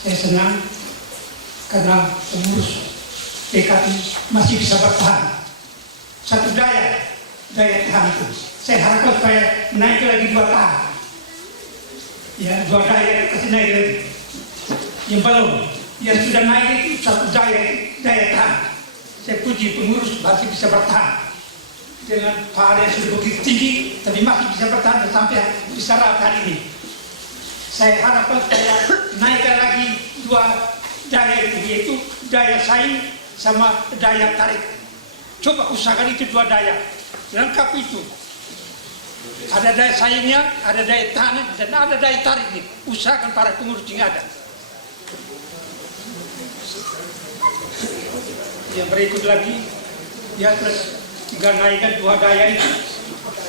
saya senang karena pengurus TKI masih bisa bertahan. Satu daya tahan itu, saya harapkan supaya naik lagi 2 tahun. Ya, 2 daya kasih naik lagi. Yang belum, yang sudah naik itu satu daya tahan. Saya puji pengurus masih bisa bertahan dengan pahala yang sudah begitu tinggi, tapi masih bisa bertahan sampai bisa rapat hari ini. Saya harapkan supaya naikkan lagi 2 daya itu, yaitu daya saing sama daya tarik. Coba usahakan itu 2 daya, lengkap itu. Ada daya saingnya, ada daya tahan, dan ada daya tarik. Usahakan para pengurus yang ada. Yang berikut lagi, ya terus tinggal naikkan 2 daya itu.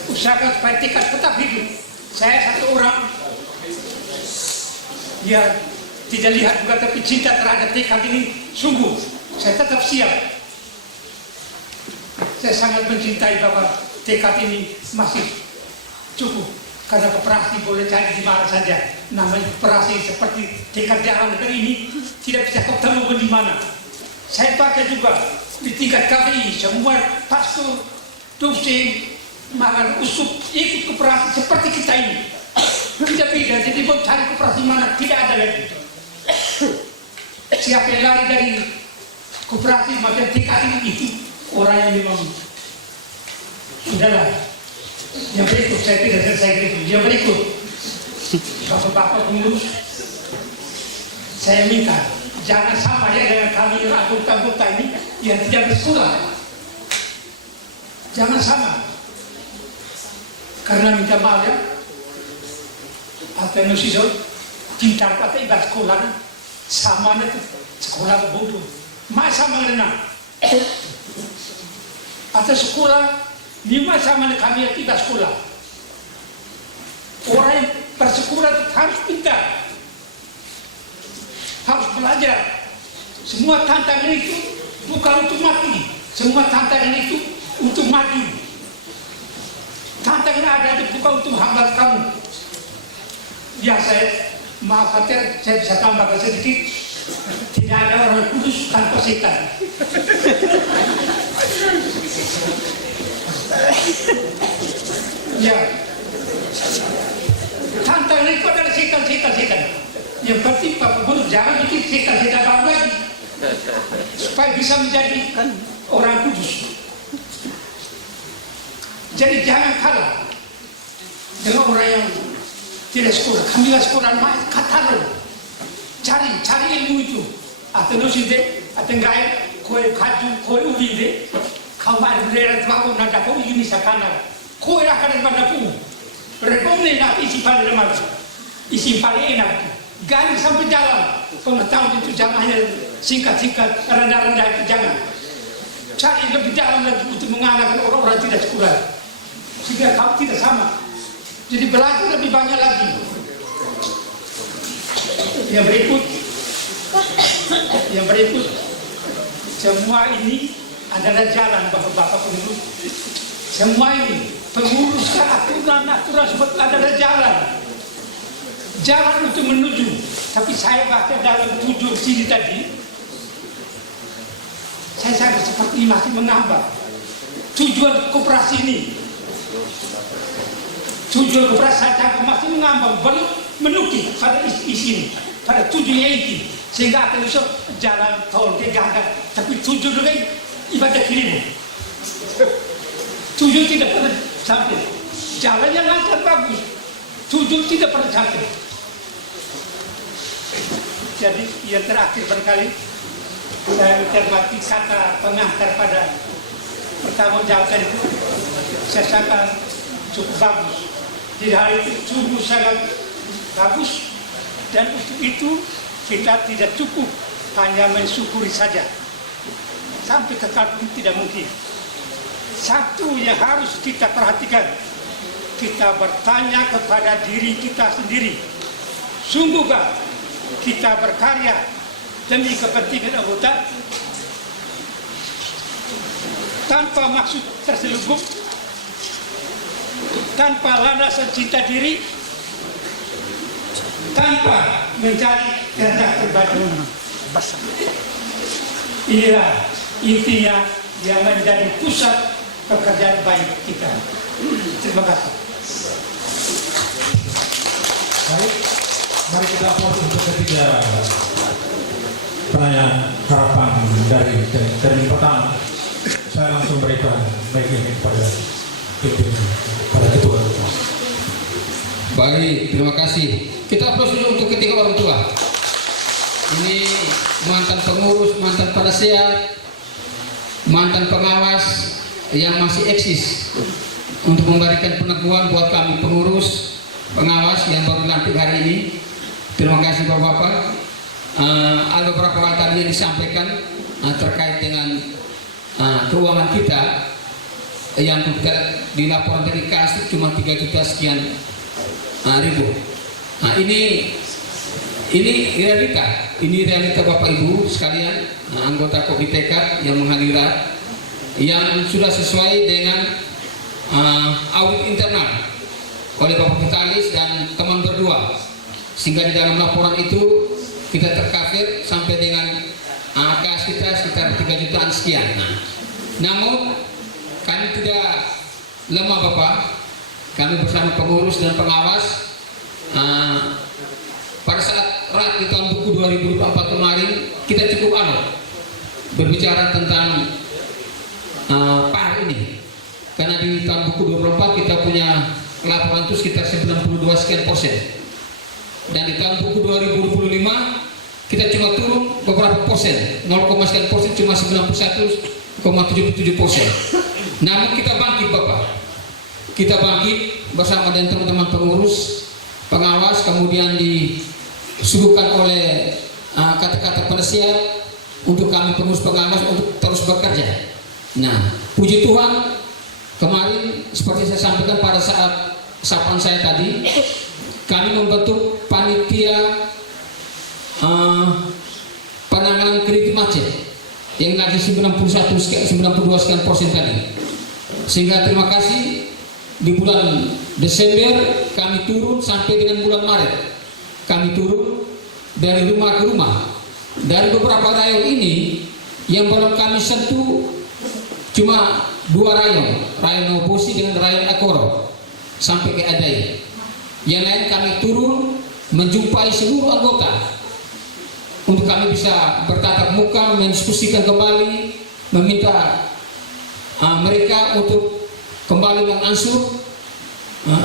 Usahakan supaya tekad tetap hidup. Saya satu orang, ya tidak lihat juga, tapi cinta terhadap tekad ini sungguh. Saya tetap siap. Saya sangat mencintai bahwa tekad ini masih cukup. Karena koperasi boleh cari di mana saja. Namanya koperasi seperti tekad jalan negeri ini tidak bisa ketemu di mana. Saya pakai juga di tingkat KPI, semua pastor, dosen, makan usuk ikut koperasi seperti kita ini. Tidak beda, jadi mau cari koperasi mana tidak ada lagi. Siapa yang lari dari koperasi macam TKI itu orang yang memang sudahlah. Yang berikut saya tidak selesai itu. Yang berikut, bapak-bapak pengurus, saya minta jangan sama ya dengan kami anggota-anggota ini yang tidak bersekolah. Jangan sama. Karena minta maaf ya, atau nusiso, cinta atau ibarat sekolah, sama itu sekolah bodoh. Masa mengenal atau sekolah, lima sama kami yang tidak sekolah. Orang yang bersekolah harus pintar, harus belajar. Semua tantangan itu bukan untuk mati, semua tantangan itu untuk maju. Tantangan ada itu bukan untuk hambat kamu. Ya saya maaf khawatir, saya bisa tambahkan sedikit. Tidak ada orang kudus tanpa setan. Ya, tantangan itu adalah setan. Yang penting Pak Gubernur jangan bikin setan baru lagi, supaya bisa menjadi orang kudus. Jadi jangan kalah dengan orang yang tidak sekolah. Kami sekolah katakan cari ilmu itu. Atau nuside, atau gaya, koi kaju, koi ubi de, kau main berderet bahu nada kau ini sakana, koi akan pada pun. Rekomendasi nak isi pada lemar, isi pada enak. Gani sampai jalan, pengetahuan itu jangan hanya singkat-singkat, rendah-rendah itu jangan. Cari lebih dalam lagi untuk mengalahkan orang-orang tidak sekolah. Sehingga kau tidak sama. Jadi belajar lebih banyak lagi. Yang berikut, Yang berikut, semua ini adalah jalan bapak-bapak pengurus. Semua ini pengurus aturan sebut adalah jalan untuk menuju. Tapi saya baca dalam 7 sini tadi, saya seperti masih mengambang tujuan koperasi ini. Tujuan koperasi saya masih mengambang, belum menukik pada isi pada tujuannya itu, sehingga akan bisa jalan tol ke Gaga. Tapi tujuan juga ibadah kirim. Tujuan tidak pernah sampai. Jalannya lancar bagus, tujuan tidak pernah sampai. Jadi yang terakhir barangkali saya mencermati kata pengantar pada pertanggungjawaban itu, saya sangat cukup bagus. Di hari itu sungguh sangat bagus, dan untuk itu kita tidak cukup hanya mensyukuri saja. Sampai ke kalbu tidak mungkin. Satu yang harus kita perhatikan, kita bertanya kepada diri kita sendiri, sungguhkah kita berkarya demi kepentingan anggota tanpa maksud terselubung, tanpa landasan cinta diri, tanpa mencari kehendak pribadi. Inilah intinya yang menjadi pusat pekerjaan baik kita. Terima kasih. Baik, mari kita fokus untuk ketiga pertanyaan harapan dari pertama. Saya langsung berikan mic ini kepada pimpinan, pada ketua. Baik, terima kasih. Kita aplaus dulu untuk ketiga orang tua. Ini mantan pengurus, mantan penasehat, mantan pengawas yang masih eksis untuk memberikan peneguhan buat kami pengurus, pengawas yang baru lantik hari ini. Terima kasih Bapak-Bapak. Ada beberapa hal tadi yang disampaikan terkait dengan keuangan kita yang kita dilaporan dari kas cuma 3 juta sekian ribu. Nah, ini realita Bapak Ibu sekalian, anggota Komite Tekad yang menghadirat, yang sudah sesuai dengan audit internal oleh Bapak Vitalis dan teman berdua, sehingga di dalam laporan itu kita terkafir sampai dengan kas kita sekitar 3 jutaan sekian. Namun kami tidak lemah Bapak, kami bersama pengurus dan pengawas pada saat RAT di tahun buku 2024 kemarin kita cukup berbicara tentang PAR ini, karena di tahun buku 2024 kita punya laporan itu sekitar 92 sekian %, dan di tahun buku 2025 kita cuma turun beberapa %, 0, sekian %, cuma 91,77%. Namun kita bangkit Bapak, kita bangkit bersama dengan teman-teman pengurus, pengawas, kemudian disuguhkan oleh kata-kata penasihat untuk kami pengurus pengawas untuk terus bekerja. Nah, puji Tuhan, kemarin seperti saya sampaikan pada saat sapaan saya tadi, kami membentuk panitia penanganan kredit macet yang lagi 92 sekian % tadi. Sehingga terima kasih, di bulan Desember kami turun sampai dengan bulan Maret. Kami turun dari rumah ke rumah. Dari beberapa rayon ini yang belum kami sentuh cuma 2 rayon, rayon Nobosi dengan rayon Akoro sampai ke Adai. Yang lain kami turun menjumpai seluruh anggota untuk kami bisa bertatap muka, mendiskusikan kembali, meminta mereka untuk kembali mengansur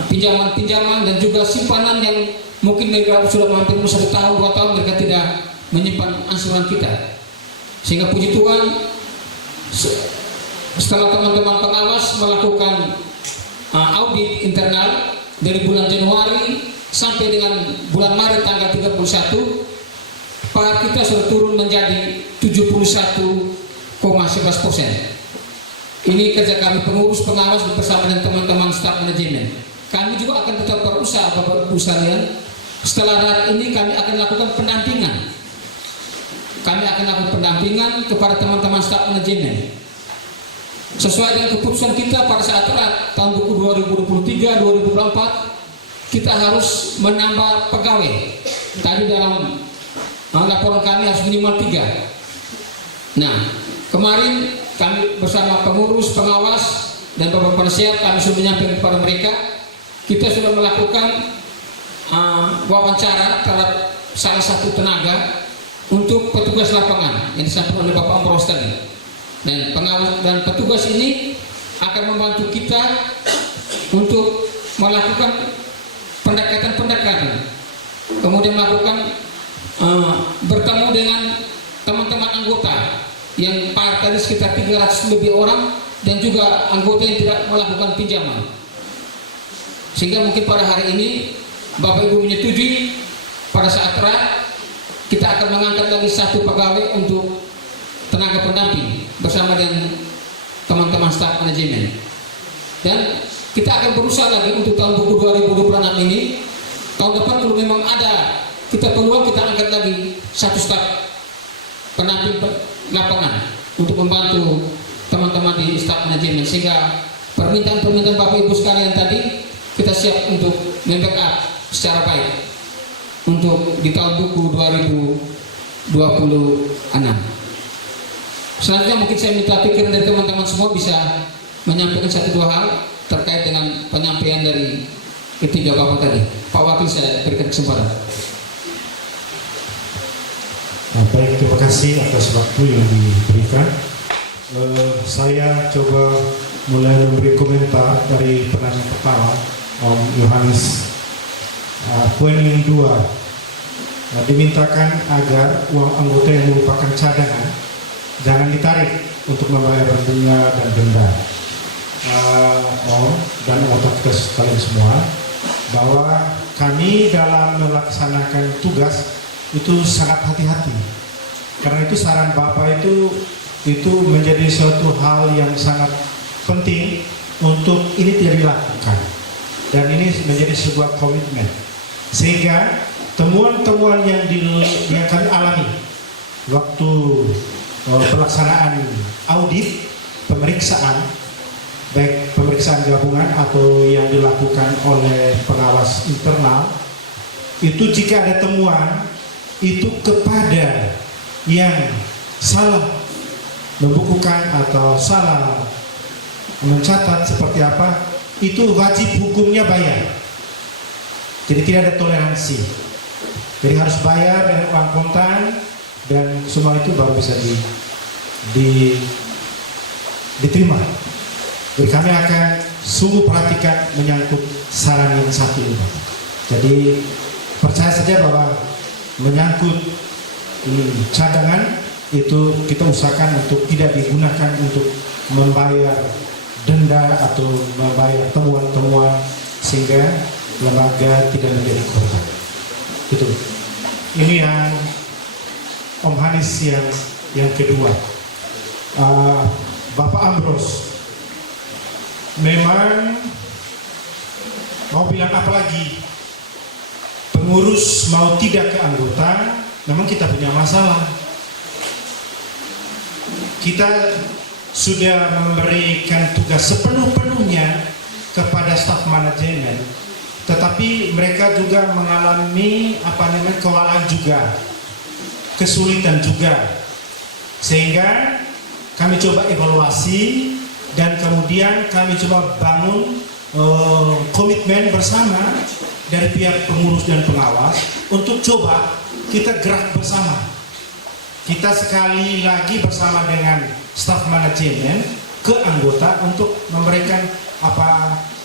pinjaman-pinjaman dan juga simpanan yang mungkin mereka sudah hampir 1 tahun, 2 tahun mereka tidak menyimpan ansuran kita. Sehingga puji Tuhan, setelah teman-teman pengawas melakukan audit internal dari bulan Januari sampai dengan bulan Maret tanggal 31, PAR kita sudah turun menjadi 71,11%. Ini kerja kami pengurus pengawas bersama dengan teman-teman staf manajemen. Kami juga akan tetap berusaha Bapak Ibu sekalian. Setelah RAT ini kami akan lakukan pendampingan kami akan lakukan pendampingan kepada teman-teman staf manajemen. Sesuai dengan keputusan kita pada saat tahun buku 2023-2024, kita harus menambah pegawai. Tadi dalam laporan kami harus minimal 3. Nah, kemarin kami bersama pengurus, pengawas, dan beberapa penasihat kami sudah menyampaikan kepada mereka, kita sudah melakukan wawancara terhadap salah satu tenaga untuk petugas lapangan yang disampaikan oleh Bapak Ambros tadi. Dan pengawas dan petugas ini akan membantu kita untuk melakukan pendekatan-pendekatan, kemudian melakukan bertemu dengan teman-teman anggota yang tadi sekitar 300 lebih orang, dan juga anggota yang tidak melakukan pinjaman. Sehingga mungkin pada hari ini Bapak Ibu menyetujui pada saat kita akan mengangkat lagi 1 pegawai untuk tenaga pendamping bersama dengan teman-teman staf manajemen. Dan kita akan berusaha lagi untuk tahun buku 2026 ini. Tahun depan kalau memang ada kita peluang, kita angkat lagi 1 staf pendamping lapangan untuk membantu teman-teman di staf manajemen, sehingga permintaan-permintaan Bapak Ibu sekalian tadi kita siap untuk membackup secara baik untuk di tahun buku 2026. Selanjutnya mungkin saya minta pikiran dari teman-teman semua bisa menyampaikan 1-2 hal terkait dengan penyampaian dari ketiga Bapak tadi. Pak Wakil, saya berikan kesempatan. Baik, terima kasih atas waktu yang diberikan. Saya coba mulai memberi komentar dari penanya pertama, Om Yohanes. Poin yang 2, dimintakan agar uang anggota yang merupakan cadangan jangan ditarik untuk membayar bunga dan denda. Om dan anggota kita sekalian semua, bahwa kami dalam melaksanakan tugas itu sangat hati-hati. Karena itu saran Bapak itu menjadi suatu hal yang sangat penting untuk ini tidak dilakukan. Dan ini menjadi sebuah komitmen. Sehingga temuan-temuan yang kami alami waktu pelaksanaan audit, pemeriksaan, baik pemeriksaan gabungan atau yang dilakukan oleh pengawas internal, itu jika ada temuan itu kepada yang salah membukukan atau salah mencatat seperti apa, itu wajib hukumnya bayar. Jadi tidak ada toleransi. Jadi harus bayar dengan uang kontan, dan semua itu baru bisa diterima. Jadi kami akan sungguh perhatikan menyangkut saran yang satu ini. Jadi percaya saja bahwa menyangkut cadangan itu kita usahakan untuk tidak digunakan untuk membayar denda atau membayar temuan-temuan sehingga lembaga tidak menjadi korban. Itu. Ini yang Om Hanis yang kedua. Bapak Ambros, memang mau bilang apa lagi, pengurus mau tidak ke anggota, memang kita punya masalah. Kita sudah memberikan tugas sepenuh-penuhnya kepada staf manajemen, tetapi mereka juga mengalami kewalahan juga, kesulitan juga, sehingga kami coba evaluasi dan kemudian kami coba bangun komitmen bersama dari pihak pengurus dan pengawas untuk coba kita gerak bersama. Kita sekali lagi bersama dengan staf manajemen ke anggota untuk memberikan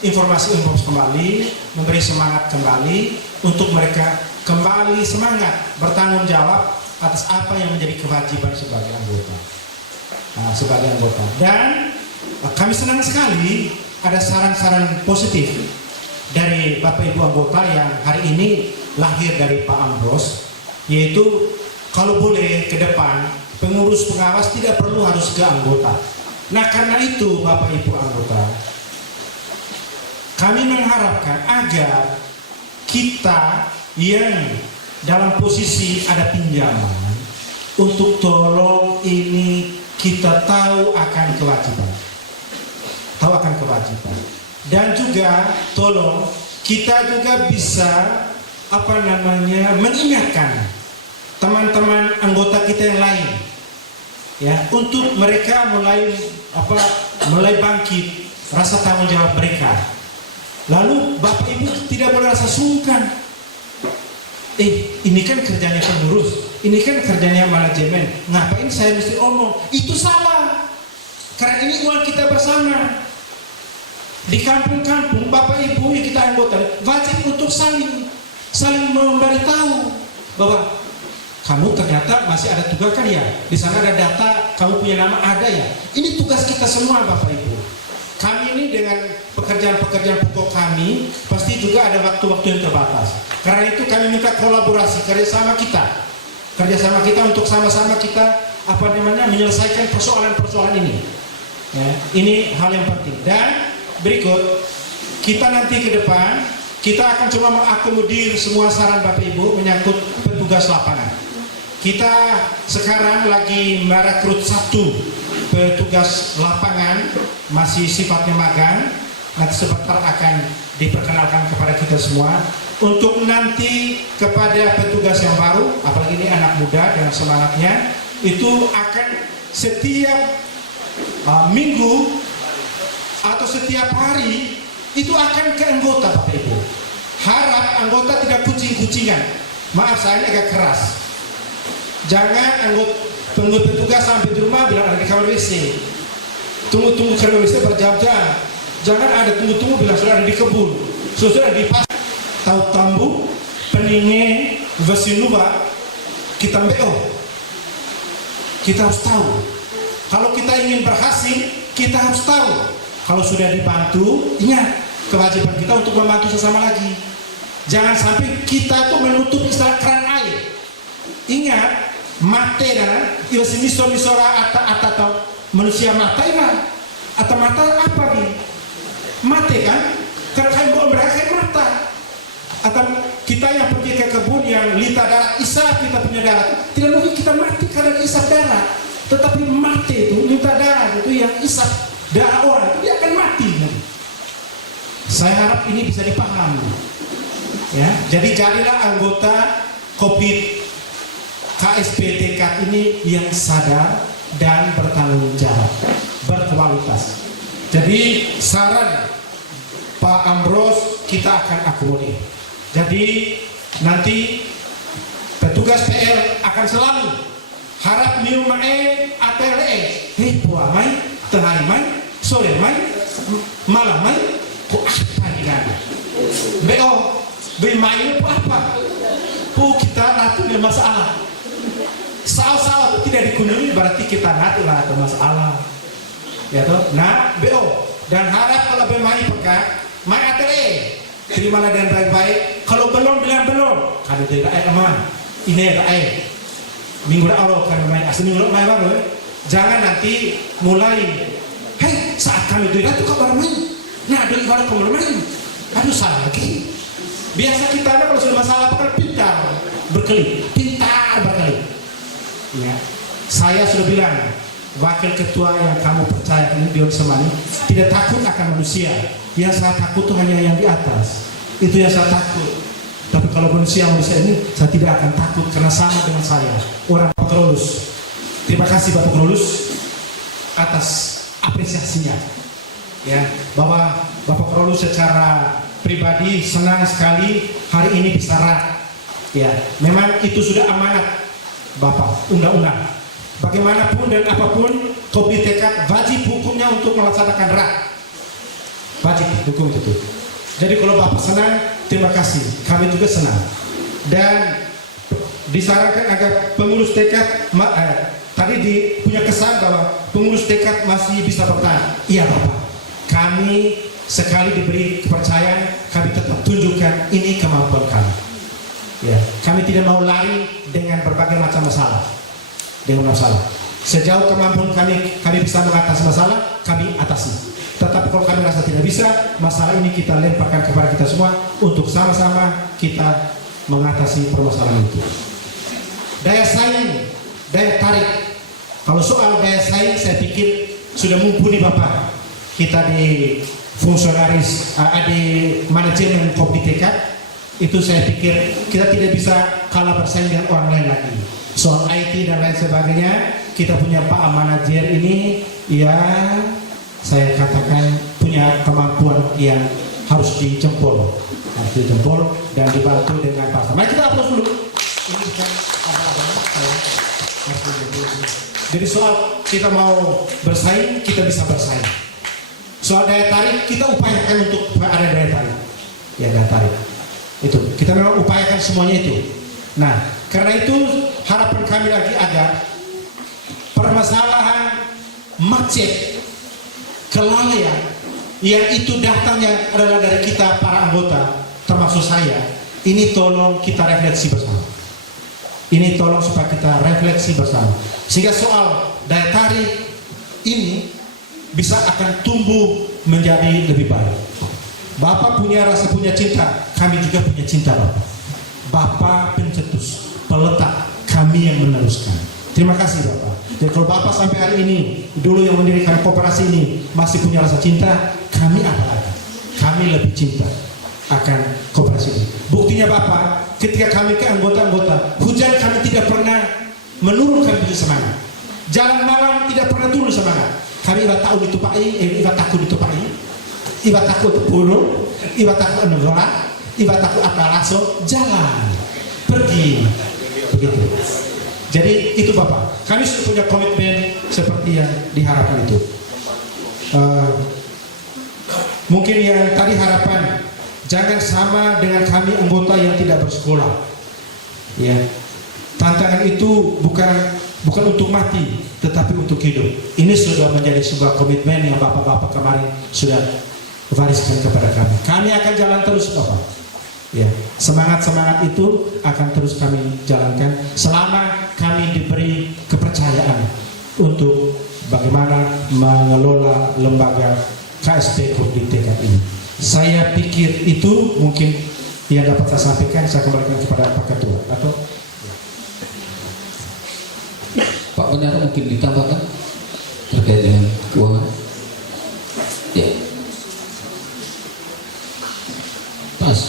informasi kembali, memberi semangat kembali untuk mereka kembali semangat bertanggung jawab atas apa yang menjadi kewajiban sebagai anggota. Dan kami senang sekali ada saran-saran positif dari Bapak Ibu anggota yang hari ini lahir dari Pak Ambros, yaitu kalau boleh ke depan pengurus pengawas tidak perlu harus ke anggota. Nah, karena itu Bapak Ibu anggota, kami mengharapkan agar kita yang dalam posisi ada pinjaman untuk tolong ini kita tahu akan kewajiban. Tahu akan kewajiban. Dan juga tolong kita juga bisa mengingatkan teman-teman anggota kita yang lain, ya, untuk mereka mulai bangkit rasa tanggung jawab mereka. Lalu Bapak Ibu tidak boleh rasa sungkan. Ini kan kerjanya pengurus, ini kan kerjanya manajemen, ngapain saya mesti omong? Itu salah, karena ini uang kita bersama. Di kampung-kampung Bapak Ibu yang kita anggota wajib untuk saling memberitahu bahwa kamu ternyata masih ada tugas kan ya, di sana ada data, kamu punya nama ada ya. Ini tugas kita semua Bapak Ibu. Kami ini dengan pekerjaan-pekerjaan pokok kami pasti juga ada waktu-waktu yang terbatas. Karena itu kami minta kolaborasi, kerjasama kita untuk sama-sama kita menyelesaikan persoalan-persoalan ini. Ya, ini hal yang penting. Dan berikut kita nanti ke depan kita akan coba mengakomodir semua saran Bapak Ibu menyangkut petugas lapangan. Kita sekarang lagi merekrut 1 petugas lapangan, masih sifatnya magang, nanti sebentar akan diperkenalkan kepada kita semua. Untuk nanti kepada petugas yang baru, apalagi ini anak muda dengan semangatnya, itu akan setiap minggu atau setiap hari itu akan ke anggota Bapak Ibu. Harap anggota tidak kucing-kucingan. Maaf saya ini agak keras. Jangan tunggu petugas sampai di rumah bilang ada di kamar WC. Tunggu kamar WC berjam-jam. Jangan ada tunggu bilang sudah ada di kebun, sudah di pasar. Tahu tambu, peninge, vesinuba, kita mbeo. Kita harus tahu. Kalau kita ingin berhasil, kita harus tahu. Kalau sudah dibantu, ingat kewajiban kita untuk membantu sesama lagi. Jangan sampai kita tuh menutup istilah keran air. Ingat, mate dan misora atau manusia mata ini atau mata apa nih? Mate kan? Karena bukan berakhir mata. Atau kita yang pergi ke kebun yang lita darah, isap kita punya darah, tidak mungkin kita mati karena isap darah. Tetapi mate itu, lita darah itu yang isap darah orang itu dia akan mati. Saya harap ini bisa dipahami. Ya, jadi jadilah anggota COVID KSPTK ini yang sadar dan bertanggung jawab, berkualitas. Jadi saran Pak Ambros kita akan akomodir. Jadi nanti petugas PL akan selalu harap minum ATLE. Puah mai, tengah mai, sore mai, malam mai, kok apa nih? BO, BMai apa? Kita natunya masalah. Sawah-sawah itu tidak dikunjungi berarti kita natulah ada masalah. Ya toh? Nah, BO dan harap kalau BMai peka, mai ATLE. Terimalah dengan baik-baik. Kalau belum bilang belum. Kalau tidak aman. Ini ada minggu Allah kan main asli minggu main baru. Jangan nanti mulai. Hei, saat kami tidak tuh kabar main. Nah, ada ibarat kamu main. Aduh salah lagi. Biasa kita ada kalau sudah masalah kan pintar berkelip. Ya. Saya sudah bilang wakil ketua yang kamu percaya ini Dion Semani tidak takut akan manusia. Yang saya takut itu hanya yang di atas. Itu yang saya takut. Tapi kalau manusia ini saya tidak akan takut karena sama dengan saya. Orang Pak Krolus. Terima kasih Bapak Krolus atas apresiasinya. Ya, bahwa Bapak Krolus secara pribadi senang sekali hari ini bisa rak. Ya, memang itu sudah amanat Bapak, undang-undang. Bagaimanapun dan apapun, kopi tekad wajib hukumnya untuk melaksanakan rak. Wajib hukum itu. Jadi kalau Bapak senang, terima kasih. Kami juga senang. Dan disarankan agar pengurus tekad tadi punya kesan bahwa pengurus tekad masih bisa bertahan. Iya Bapak. Kami sekali diberi kepercayaan, kami tetap tunjukkan ini kemampuan kami. Ya, kami tidak mau lari dengan berbagai macam masalah. Sejauh kemampuan kami bisa mengatasi masalah, kami atasi. Tetapi kalau kami rasa tidak bisa, masalah ini kita lemparkan kepada kita semua untuk sama-sama kita mengatasi permasalahan itu. Daya saing daya tarik. Kalau soal daya saing saya pikir sudah mumpuni Bapak. Kita di fungsionaris, di manajemen Kopi Tekad, itu saya pikir kita tidak bisa kalah bersaing dengan orang lain lagi. Soal IT dan lain sebagainya, kita punya Pak manajer ini, ya saya katakan punya kemampuan yang harus dijempol dan dibantu dengan pasar. Mari kita aplaus dulu. Ini bukan apa-apa saya. Jadi soal kita mau bersaing, kita bisa bersaing. Soal daya tarik, kita upayakan untuk ada daya tarik. Ya, daya tarik. Itu, kita memang upayakan semuanya itu. Nah, karena itu harapan kami lagi agar permasalahan macet, kelalaian yang itu datangnya adalah dari kita para anggota, termasuk saya, ini tolong kita refleksi bersama. Ini tolong supaya kita refleksi bersama. Sehingga soal daya tarik ini bisa akan tumbuh menjadi lebih baik. Bapak punya rasa punya cinta, kami juga punya cinta Bapak. Bapak pencetus, peletak, kami yang meneruskan. Terima kasih Bapak. Jadi kalau Bapak sampai hari ini, dulu yang mendirikan koperasi ini masih punya rasa cinta, kami apa lagi? Kami lebih cinta akan koperasi ini. Buktinya Bapak, ketika kami ke anggota-anggota, hujan kami tidak pernah menurunkan begitu semangat. Jalan malam tidak pernah turun semangat. Kami iba tahu ditupai, iba takut ditupai, iba takut puluh, iba takut negara, iba takut atalaso, jalan, pergi, begitu. Jadi itu Bapak, kami sudah punya komitmen seperti yang diharapkan itu. Mungkin yang tadi harapan, jangan sama dengan kami anggota yang tidak bersekolah. Ya, tantangan itu bukan untuk mati, tetapi untuk hidup. Ini sudah menjadi sebuah komitmen yang Bapak-bapak kemarin sudah wariskan kepada kami. Kami akan jalan terus Bapak. Ya, semangat itu akan terus kami jalankan selama kami diberi kepercayaan untuk bagaimana mengelola lembaga KSP Kopi Tekad ini. Saya pikir itu mungkin yang dapat saya sampaikan. Saya kembalikan kepada Pak Ketua atau Pak Benar mungkin ditambahkan terkait dengan keuangan. Ya. Pas.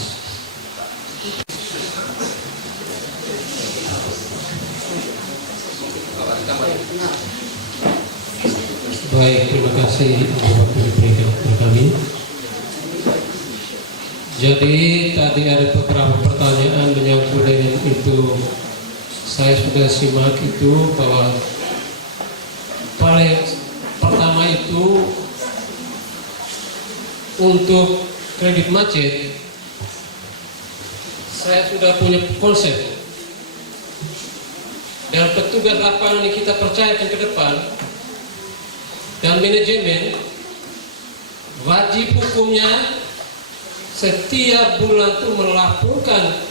Baik, terima kasih waktu diberikan kepada kami. Jadi tadi ada beberapa pertanyaan menyangkut dengan itu. Saya sudah simak itu bahwa paling pertama itu untuk kredit macet, saya sudah punya konsep dan petugas lapangan yang kita percayakan ke depan dan manajemen wajib hukumnya setiap bulan itu melaporkan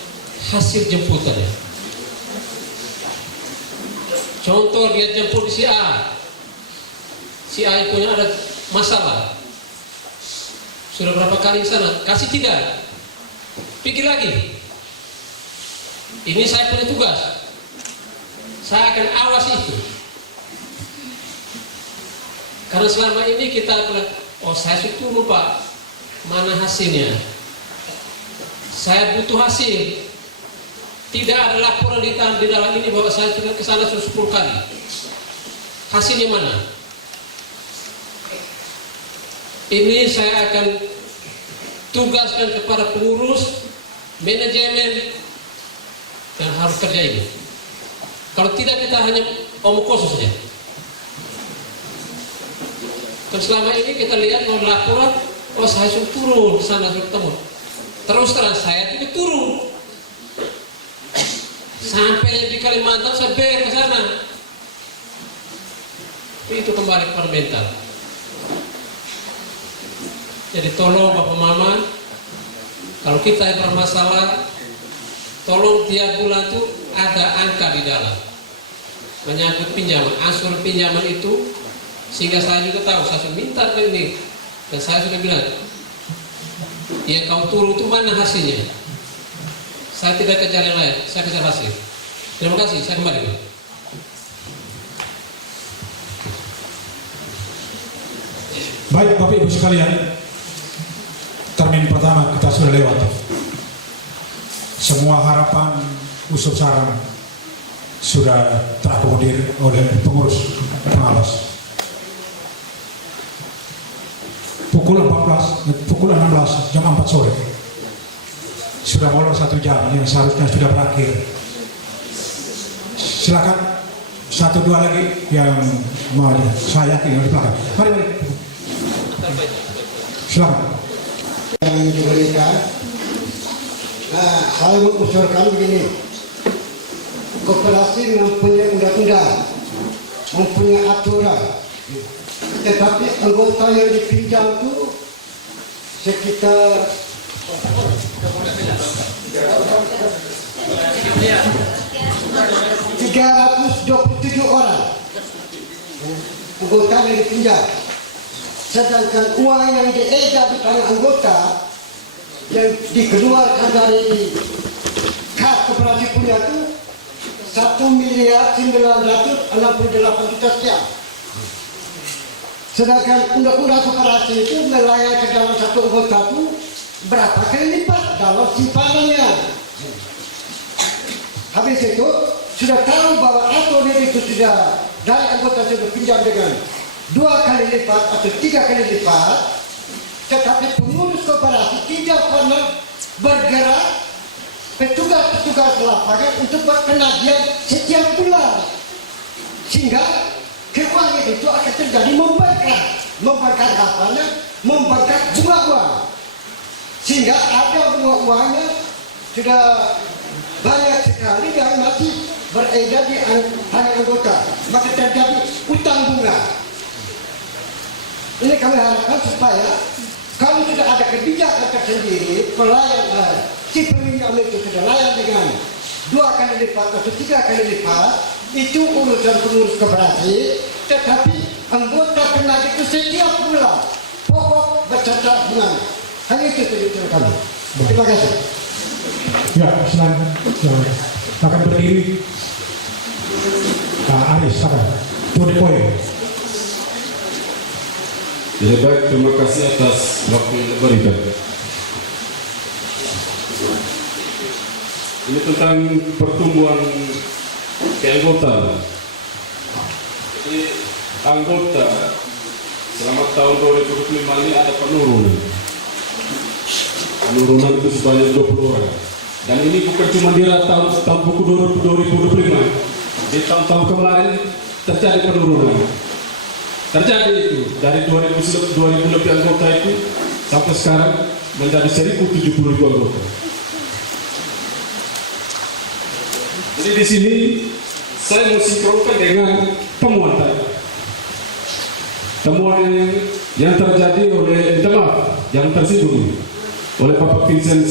hasil jemputannya. Contoh dia jemput si A punya ada masalah, sudah berapa kali ke sana, kasih tidak, pikir lagi. Ini saya punya tugas, saya akan awasi itu. Karena selama ini kita saya suruh Pak, mana hasilnya? Saya butuh hasil. Tidak ada laporan di dalam ini bahwa saya sudah ke sana 10 kali. Hasilnya mana? Ini saya akan tugaskan kepada pengurus, manajemen, dan harus kerja ini. Kalau tidak kita hanya omong kosong saja. Dan selama ini kita lihat mau laporan, saya suruh turun ke sana suruh ketemu. Terus terang saya tidak turun. Sampai di Kalimantan saya ke sana. Itu kembali kepada mental. Jadi tolong Bapak Mama, kalau kita yang bermasalah, tolong tiap bulan itu ada angka di dalam menyangkut pinjaman, ansur pinjaman itu, sehingga saya juga tahu. Saya sudah minta ke ini dan saya sudah bilang, yang kau turun itu mana hasilnya? Saya tidak kejar yang lain, saya kejar hasil. Terima kasih, saya kembali. Baik Bapak Ibu sekalian, termin pertama kita sudah lewati. Semua harapan, usul saran sudah terakomodir oleh pengurus pengawas. Pukul 16 jam 4 sore sudah molor 1 jam yang seharusnya sudah berakhir. Silakan 1-2 lagi yang mau saya yakin di belakang. Mari. Silakan. Yang diberikan, saya mengusulkan begini, koperasi mempunyai undang-undang, mempunyai aturan, tetapi anggota yang dipinjam itu sekitar 327 orang anggota yang dipinjam. Sedangkan uang yang diedar di tangan anggota yang dikeluarkan dari kas koperasi punya itu 1.968 juta sekian. Sedangkan undang-undang koperasi itu melayani ke dalam satu anggota itu berapa kali lipat dalam simpanannya. Habis itu sudah tahu bahwa aturan itu sudah dari anggota sudah pinjam dengan 2 kali lipat atau 3 kali lipat, tetapi pengurus koperasi tidak pernah bergerak petugas-petugas lapangan untuk berpenagihan setiap bulan, sehingga keuangan itu akan terjadi membakar apanya, membakar bunga uang, sehingga ada bunga uangnya sudah banyak sekali yang masih beredar di tangan anggota, maka terjadi utang bunga. Ini kami harapkan supaya kalau sudah ada kebijakan tersendiri, pelayan si peminjam itu sudah layan dengan 2 kali lipat atau 3 kali lipat, itu urusan pengurus koperasi, tetapi anggota penagih itu setiap bulan pokok berserta bunga. Hanya itu saja kami. Terima kasih. Ya, silakan berdiri. Aris, silakan. 2 poin. Ya baik, terima kasih atas waktu yang diberikan. Ini tentang pertumbuhan keanggotaan. Jadi anggota selama tahun 2025 ini ada penurunan. Penurunan itu sebanyak 20 orang. Dan ini bukan cuma di tahun buku 2025. Di tahun-tahun kemarin terjadi penurunan. Terjadi itu dari 2000 lebih anggota itu sampai sekarang menjadi 1070 anggota. Jadi di sini saya mau sinkronkan dengan temuan tadi. Temuan yang terjadi oleh yang tersinggung oleh Bapak Vincent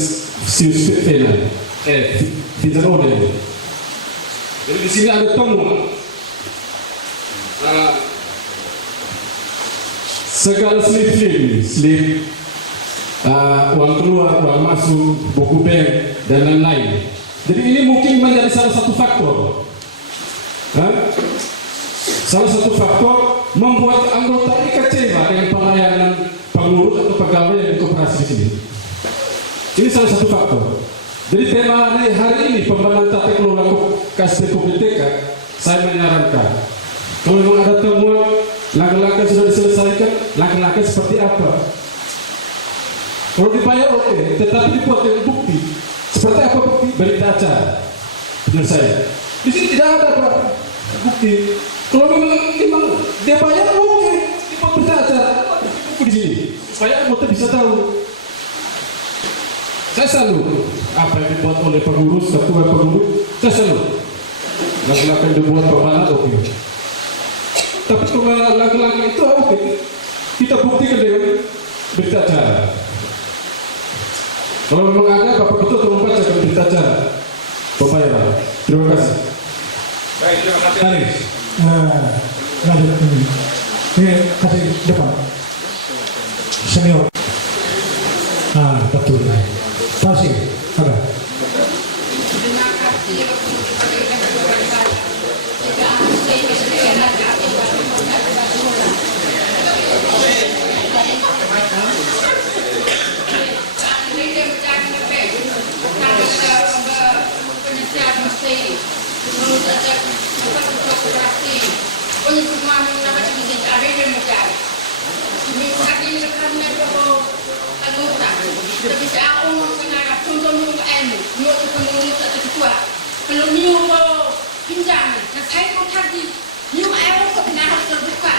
Vincent Ode. Jadi di sini ada temuan. Segala slip uang keluar, uang masuk, buku bank dan lain-lain. Jadi ini mungkin menjadi salah satu faktor. Salah satu faktor membuat anggota ini kecewa dengan pelayanan pengurus atau pegawai yang di koperasi di sini. Ini salah satu faktor. Jadi tema hari ini pembenahan tata kelola KSP KPTK, saya menyarankan kalau memang ada temuan langkah-langkah sudah diselesaikan, langkah-langkah seperti apa? Kalau dibayar oke, tetapi dibuat dengan bukti. Seperti apa bukti? Berita acara. Menurut saya, di sini tidak ada Pak, bukti. Kalau memang dia bayar oke, dibuat berita acara, buku di sini, supaya anggota bisa tahu. Saya selalu apa yang dibuat oleh pengurus, ketua pengurus, saya selalu langkah-langkah yang dibuat pembenahan oke. Tapi kalau langkah-langkah itu oke, kita buktikan dengan berita acara. Kalau memang ada, Bapak Ketua tolong bacakan berita acara pembayaran. Terima kasih. Baik, terima kasih. Aris, lanjut ini. Ini kasih depan. Senior. Betul. Kasih, ada. Terima kasih. niu mo pinjam ka sai ko thadi niu ai ko na ha so buka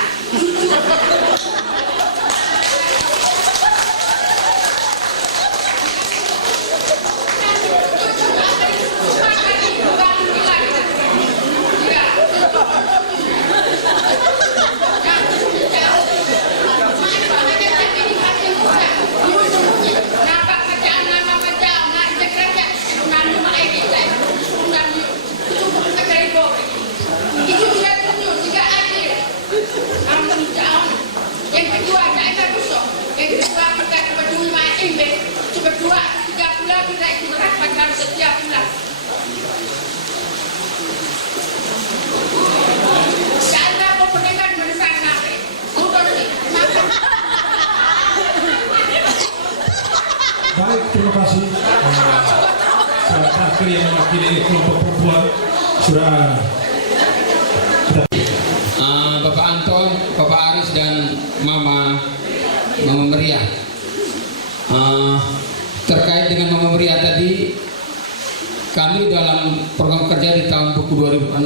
yang kedua tak ada busuk, yang kedua kita berdua imbe, berdua tiga bulan kita ikut rapat dalam setiap bulan. Saya mau pernikahan menesan nabe, udah nih, Baik, terima kasih. Salah satu yang mewakili kelompok perempuan sudah Bapak Anton, Bapak Aris dan Mama Maria. Terkait dengan Mama Maria tadi, kami dalam program kerja di tahun buku 2006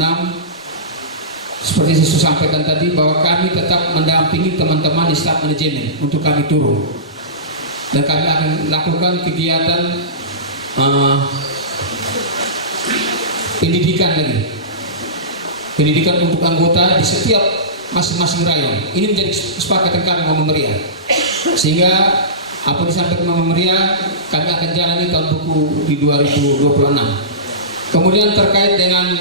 seperti saya sampaikan tadi bahwa kami tetap mendampingi teman-teman di staf manajemen untuk kami turun, dan kami akan lakukan kegiatan pendidikan untuk anggota di setiap masing-masing rayon. Ini menjadi kesepakatan kami Mama Maria, sehingga apa disampaikan Mama Maria kami akan jalani tahun buku di 2026. Kemudian terkait dengan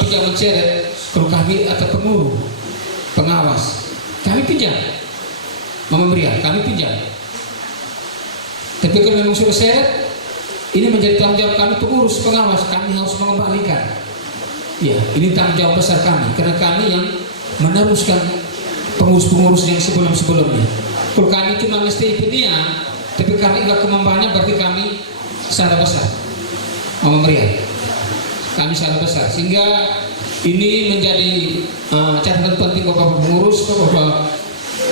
pinjaman seret, kalau kami atau pengurus pengawas kami pinjam Mama Maria, kami pinjam. Tapi kalau memang sudah seret, ini menjadi tanggung jawab kami pengurus pengawas, kami harus mengembalikan. Ya, ini tanggung jawab besar kami, karena kami yang meneruskan pengurus-pengurus yang sebelum-sebelumnya. Kalau kami cuma mesti ikutnya, tapi kami nggak kemampuannya, berarti kami salah besar. Mama Maria, kami salah besar, sehingga ini menjadi catatan penting Bapak pengurus, Bapak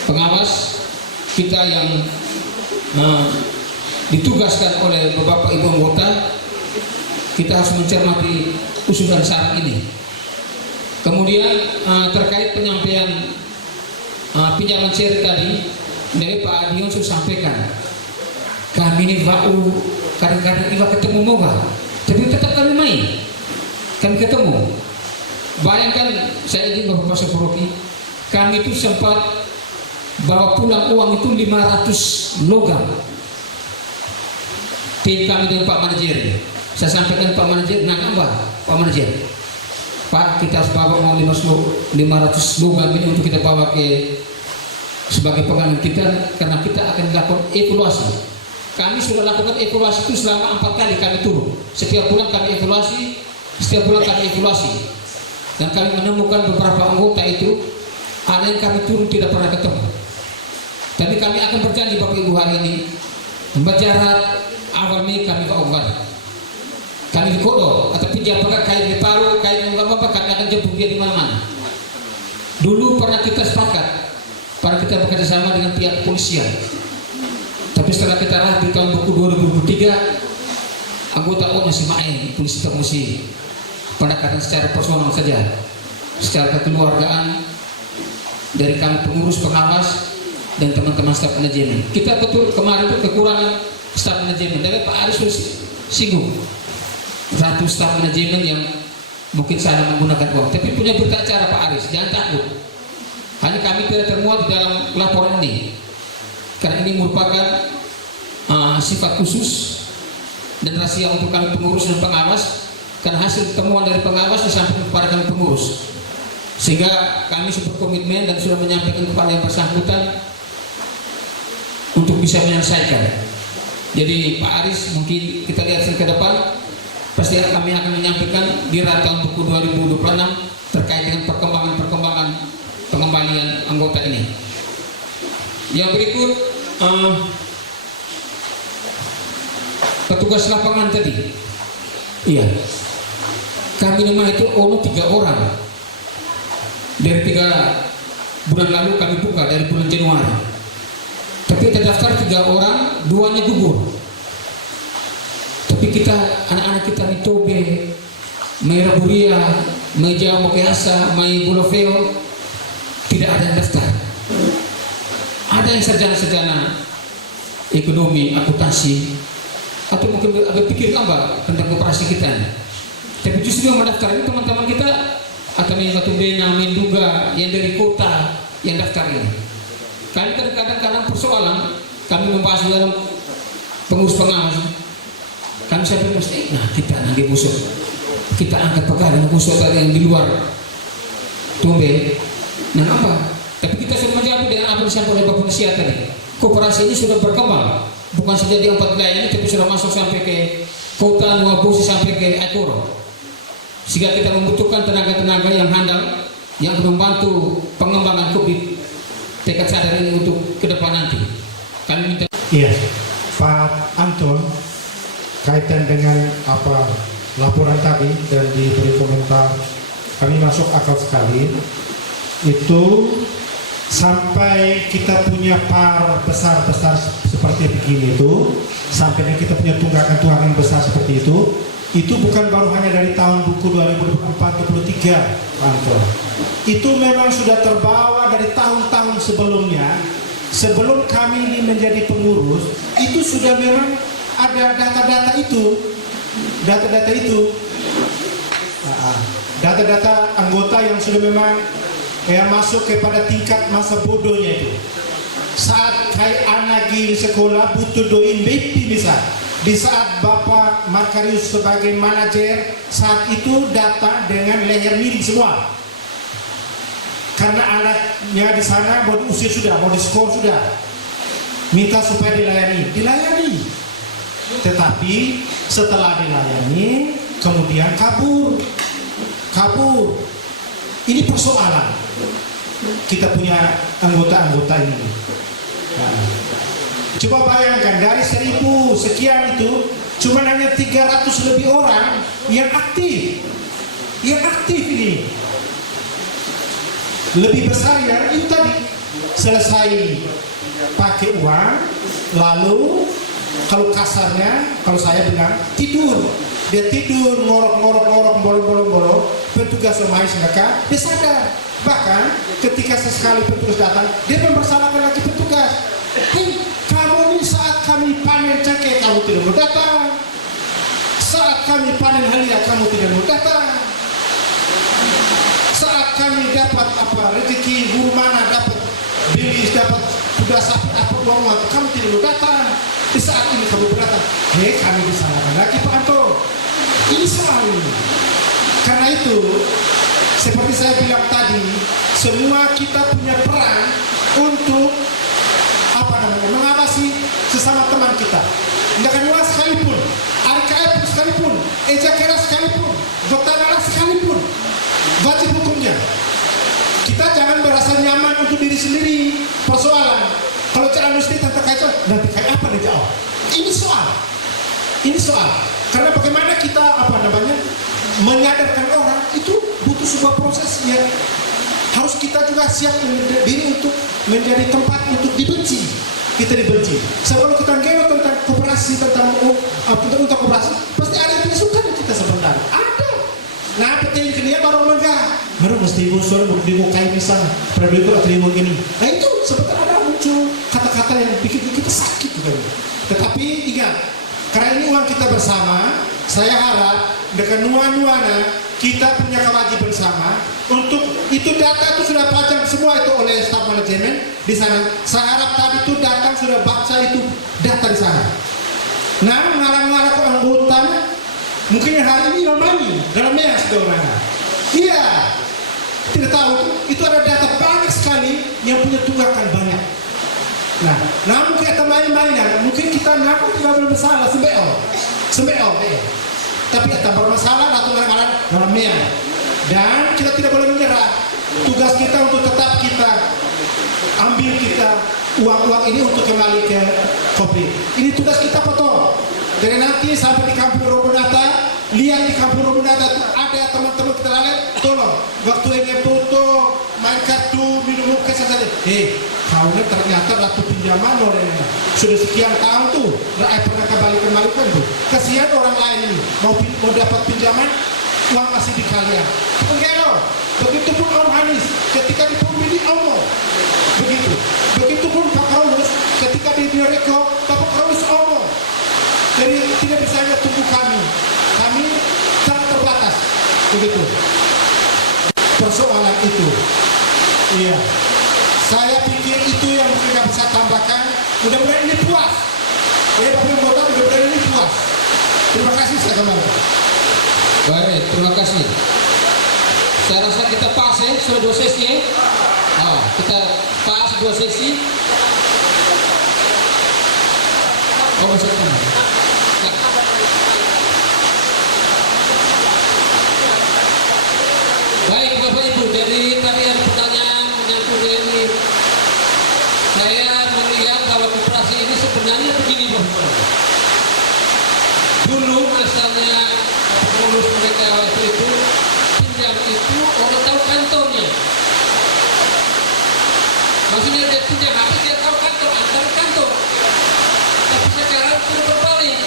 pengawas kita yang ditugaskan oleh Bapak Ibu anggota. Kita harus mencermati usulan saran ini. Kemudian terkait penyampaian pinjaman seri tadi dari Pak Adion sudah sampaikan, kami ini kadang-kadang juga ketemu moga, tapi tetap kami main, kami ketemu. Bayangkan, saya izin Bapak Sepuroki, kami itu sempat bawa pulang uang itu 500 logam. Tim kami dengan Pak Manajer, saya sampaikan Pak Manajer, Pak Manajer, Pak, kita harus bawa uang 500 logam ini untuk kita bawa ke sebagai pegangan kita, karena kita akan melakukan evaluasi. Kami sudah lakukan evaluasi itu selama 4 kali kami turun. Setiap bulan kami evaluasi, dan kami menemukan beberapa anggota itu ada yang kami turun tidak pernah ketemu. Tapi kami akan berjanji Bapak Ibu hari ini, membaca awal Mei kami ke Obat, kami di Kodo atau pinjam pakai kain di Paru, kain yang apa, kami akan jemput dia di mana-mana. Dulu pernah kita sepakat, para kita bekerja sama dengan pihak kepolisian. Tapi setelah kita rapi tahun buku 2023, anggota masih main, polisi tak mesti pendekatan secara personal saja, secara kekeluargaan dari kami pengurus pengawas dan teman-teman staf manajemen. Kita betul kemarin itu kekurangan staf manajemen. Dari Pak Aris singgung satu staf manajemen yang mungkin salah menggunakan uang. Tapi punya berita acara Pak Aris, jangan takut. Hanya kami tidak termuat di dalam laporan ini, karena ini merupakan sifat khusus dan rahasia untuk kami pengurus dan pengawas, karena hasil temuan dari pengawas disampaikan kepada kami pengurus, sehingga kami sudah komitmen dan sudah menyampaikan kepada yang bersangkutan untuk bisa menyelesaikan. Jadi Pak Aris, mungkin kita lihat ke depan, pasti kami akan menyampaikan di tahun buku 2026 terkait dengan perkembangan pengembalian anggota ini. Yang berikut, petugas lapangan tadi. Iya, kami rumah itu 3 orang. Dari 3 bulan lalu kami buka, dari bulan Januari. Tapi terdaftar 3 orang, 2-nya gugur. Tapi kita, anak-anak kita di Tobe, Mai Raburia, Mai Jawa Mokeasa, Mai Bulofeo, tidak ada yang daftar. Ada yang sarjana-sarjana ekonomi, akuntansi, atau mungkin ada pikir apa tentang koperasi kita. Tapi justru yang mendaftar itu teman-teman kita atau yang Batu Bena, Menduga, yang dari kota yang daftar ini. Kadang-kadang persoalan kami membahas dalam pengurus pengawas. Kami sampai mesti, nah kita nanti busuk, kita angkat pegawai busuk tadi yang di luar tumben. Nah apa? Tapi kita sudah menjawab dengan apa yang disampaikan oleh Bapak Penasihat tadi. Koperasi ini sudah berkembang, bukan saja di 4 wilayah ini, tapi sudah masuk sampai ke kota Nuabosi sampai ke Aikoro. Sehingga kita membutuhkan tenaga-tenaga yang handal, yang membantu pengembangan COVID tekad sadar ini untuk ke depan nanti. Kami minta. Iya, Pak Anton, kaitan dengan apa laporan tadi dan diberi komentar, kami masuk akal sekali. Itu sampai kita punya par besar-besar seperti begini itu, sampai kita punya tunggakan-tunggakan besar seperti itu bukan baru hanya dari tahun buku 2043, Pak Anton. Itu memang sudah terbawa dari tahun-tahun sebelumnya. Sebelum kami ini menjadi pengurus, itu sudah memang ada data-data itu. Data-data anggota yang sudah memang masuk kepada tingkat masa bodohnya itu. Saat kayak anak di sekolah butuh doin BP misal, di saat Bapak Makarius sebagai manajer saat itu datang dengan leher miring semua, karena anaknya di sana mau diusir sudah, mau di sekolah sudah, minta supaya dilayani. Tetapi setelah dilayani kemudian kabur. Ini persoalan kita punya anggota-anggota ini. Nah, coba bayangkan dari 1000 sekian itu cuma hanya 300 lebih orang yang aktif ini. Lebih besar yang itu tadi, selesai pakai uang, lalu kalau kasarnya, kalau saya bilang tidur, dia tidur ngorok, bolong, petugas rumah mereka, dia sadar. Bahkan ketika sesekali petugas datang, dia mempersalahkan lagi petugas. Hei, kamu ini saat kami panen cengkeh kamu tidak mau datang, saat kami panen halia kamu tidak mau datang, saat kami dapat rezeki guru mana dapat beli dapat tugas apa uang kamu tidak mau datang. Di saat ini kamu datang, hei kami disalahkan lagi Pak Anto. Ini selalu. Karena itu, seperti saya bilang tadi, semua kita punya peran untuk mengawasi sesama teman kita. Tidak luas sekalipun, RKF sekalipun, Ejakera sekalipun, Dr. Nara sekalipun, wajib hukumnya. Kita jangan merasa nyaman untuk diri sendiri. Persoalan, kalau cara mesti tentang kaitan, nanti kayak apa nih jawab? Ini soal. Karena bagaimana kita menyadarkan orang itu butuh sebuah proses yang harus kita juga siap diri untuk menjadi tempat untuk dibenci. Kita dibenci. Sebelum kita ngelo tentang koperasi, tentang koperasi, pasti ada yang tidak suka dengan kita sebenarnya. Ada. Nah, penting dia baru baru mesti muncul dimukai misalnya, pernah terima gini. Nah itu sebetulnya ada muncul kata-kata yang bikin kita sakit juga. Tetapi ingat, karena ini uang kita bersama, saya harap dengan nuana kita punya kewajiban bersama untuk itu data itu sudah pajang semua itu oleh staf manajemen di sana. Saya harap tadi itu datang sudah baca itu data di sana. Nah, ngarang-ngarang ke anggota mungkin hari ini ramai dalam yang sedorang. Iya, tidak tahu itu ada data banyak sekali yang punya tunggakan banyak. Nah mungkin kita main-mainnya, mungkin kita ngaku tidak bermasalah, sembeo. Tapi kita bermasalah atau dalamnya. Dan kita tidak boleh menyerah. Tugas kita untuk tetap kita ambil uang-uang ini untuk kembali ke Kopri. Ini tugas kita potong. Dari nanti sampai di Kampung Robonata, lihat di Kampung Robonata ada teman-teman kita lain, tolong waktu ingin foto, main kartu, minum kesah saja. Kaunya ternyata ratu pinjaman orangnya sudah sekian tahun tuh, nggak pernah kembali-kembalikan tuh. Kasihan orang lain ini mau dapat pinjaman, uang masih di kalian. Enggak loh. Begitupun Om Hanis ketika dipemilih Omo. Begitu. Begitupun Pak Paulus ketika di Bioreko, Bapak Paulus Omo. Jadi tidak bisa hanya tunggu kami. Kami sangat terbatas. Begitu. Persoalan itu. Iya. Saya pikir itu yang mungkin bisa tambahkan. Mudah-mudahan ini puas. Ya, Bapak Anggota, mudah-mudahan ini puas. Terima kasih, saya kembali. Baik, terima kasih. Saya rasa kita pas ya, sudah 2 sesi ya. Kita pas 2 sesi. Oh, masuk ke mana? Baik Bapak Ibu, dari tadi ada pertanyaan menyangkut ini. Saya melihat bahwa koperasi ini sebenarnya begini Bapak. Dulu masanya pengurus mereka waktu itu pinjam itu orang tahu kantornya. Maksudnya dia pinjam HP dia tahu kantor, antar kantor. Tapi sekarang sudah berbalik.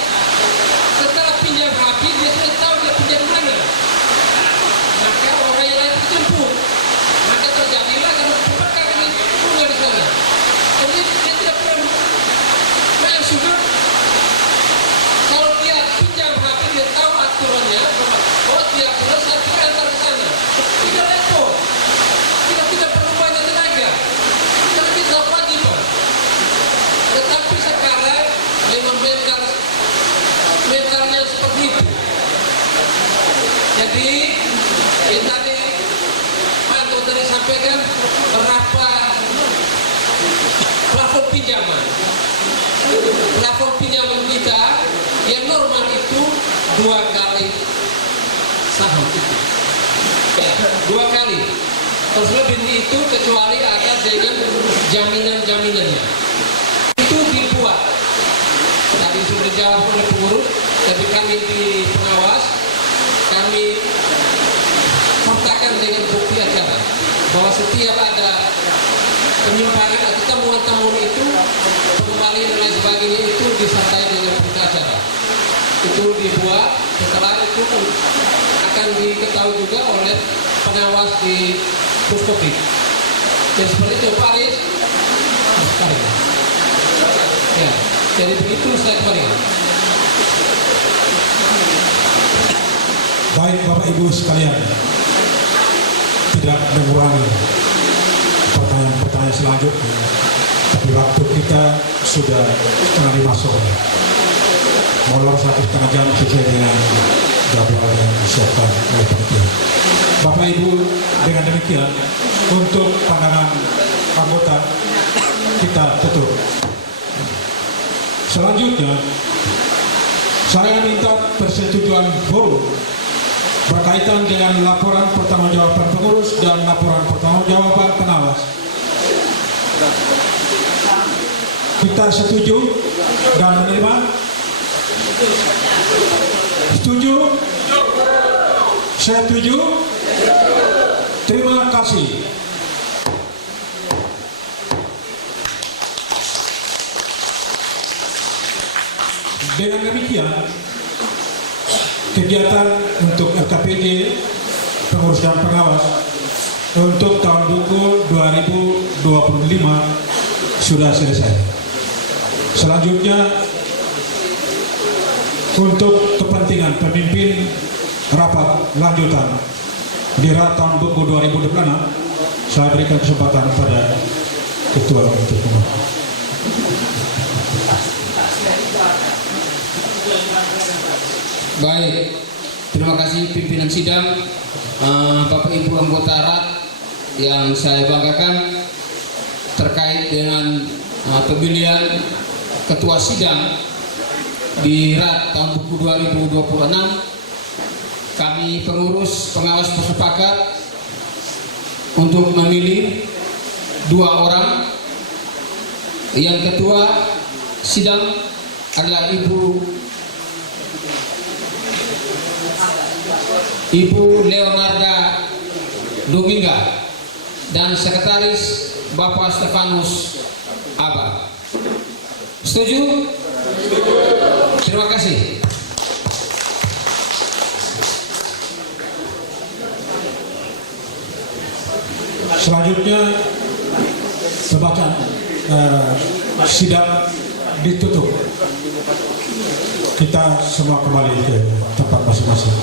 Setelah pinjam HP dia sudah tahu dia pinjam mana. Maka orang yang lain terjemput. Maka terjadilah kalau terbakar ini bunga di sana. Kemudian dia tidak pernah masuk. Kalau dia pinjam HP dia tahu aturannya. Oh tiap bulan saya antar ke sana. Tidak repot. Tidak perlu banyak tenaga. Tapi kita kewajiban. Tetapi sekarang memang mentalnya seperti itu. Jadi yang tadi Pak Anto tadi sampaikan berapa plafon pinjaman. Plafon pinjaman kita yang normal itu 2 kali saham itu. Ya, 2 kali. Terus lebih itu kecuali ada dengan jaminan-jaminannya. Itu dibuat. Tadi sudah dijawab oleh pengurus, tapi kami di pengawas, kami sertakan dengan bukti acara bahwa setiap ada penyimpangan atau temuan-temuan itu, pengembalian dan lain sebagainya itu disertai dengan bukti acara. Itu dibuat, setelah itu akan diketahui juga oleh pengawas di Puskopit. Dan seperti itu Pak Aris. Ya, jadi begitu saya kembali. Baik Bapak Ibu sekalian, tidak mengurangi pertanyaan-pertanyaan selanjutnya, tapi waktu kita sudah setengah 5 sore. Molor 1,5 jam sesuai dengan jadwal yang disiapkan oleh panitia. Bapak Ibu, dengan demikian untuk pandangan anggota kita tutup. Selanjutnya, saya minta persetujuan forum berkaitan dengan laporan pertanggungjawaban pengurus dan laporan pertanggungjawaban pengawas. Kita setuju dan menerima? Setuju? Saya setuju. Terima kasih. Dengan demikian, kegiatan untuk LKPJ pengurus dan pengawas untuk tahun buku 2025 sudah selesai. Selanjutnya, untuk kepentingan pemimpin rapat lanjutan di tahun buku 2026, saya berikan kesempatan pada ketua untuk pengawas. Baik, terima kasih pimpinan sidang, Bapak Ibu anggota RAT yang saya banggakan terkait dengan pemilihan ketua sidang di RAT tahun buku 2026. Kami pengurus pengawas bersepakat untuk memilih 2 orang. Yang ketua sidang adalah Ibu Leonarda Dominga dan sekretaris Bapak Stefanus Aba. Setuju? Terima kasih. Selanjutnya pembacaan sidang ditutup. Kita semua kembali ke tempat masing-masing.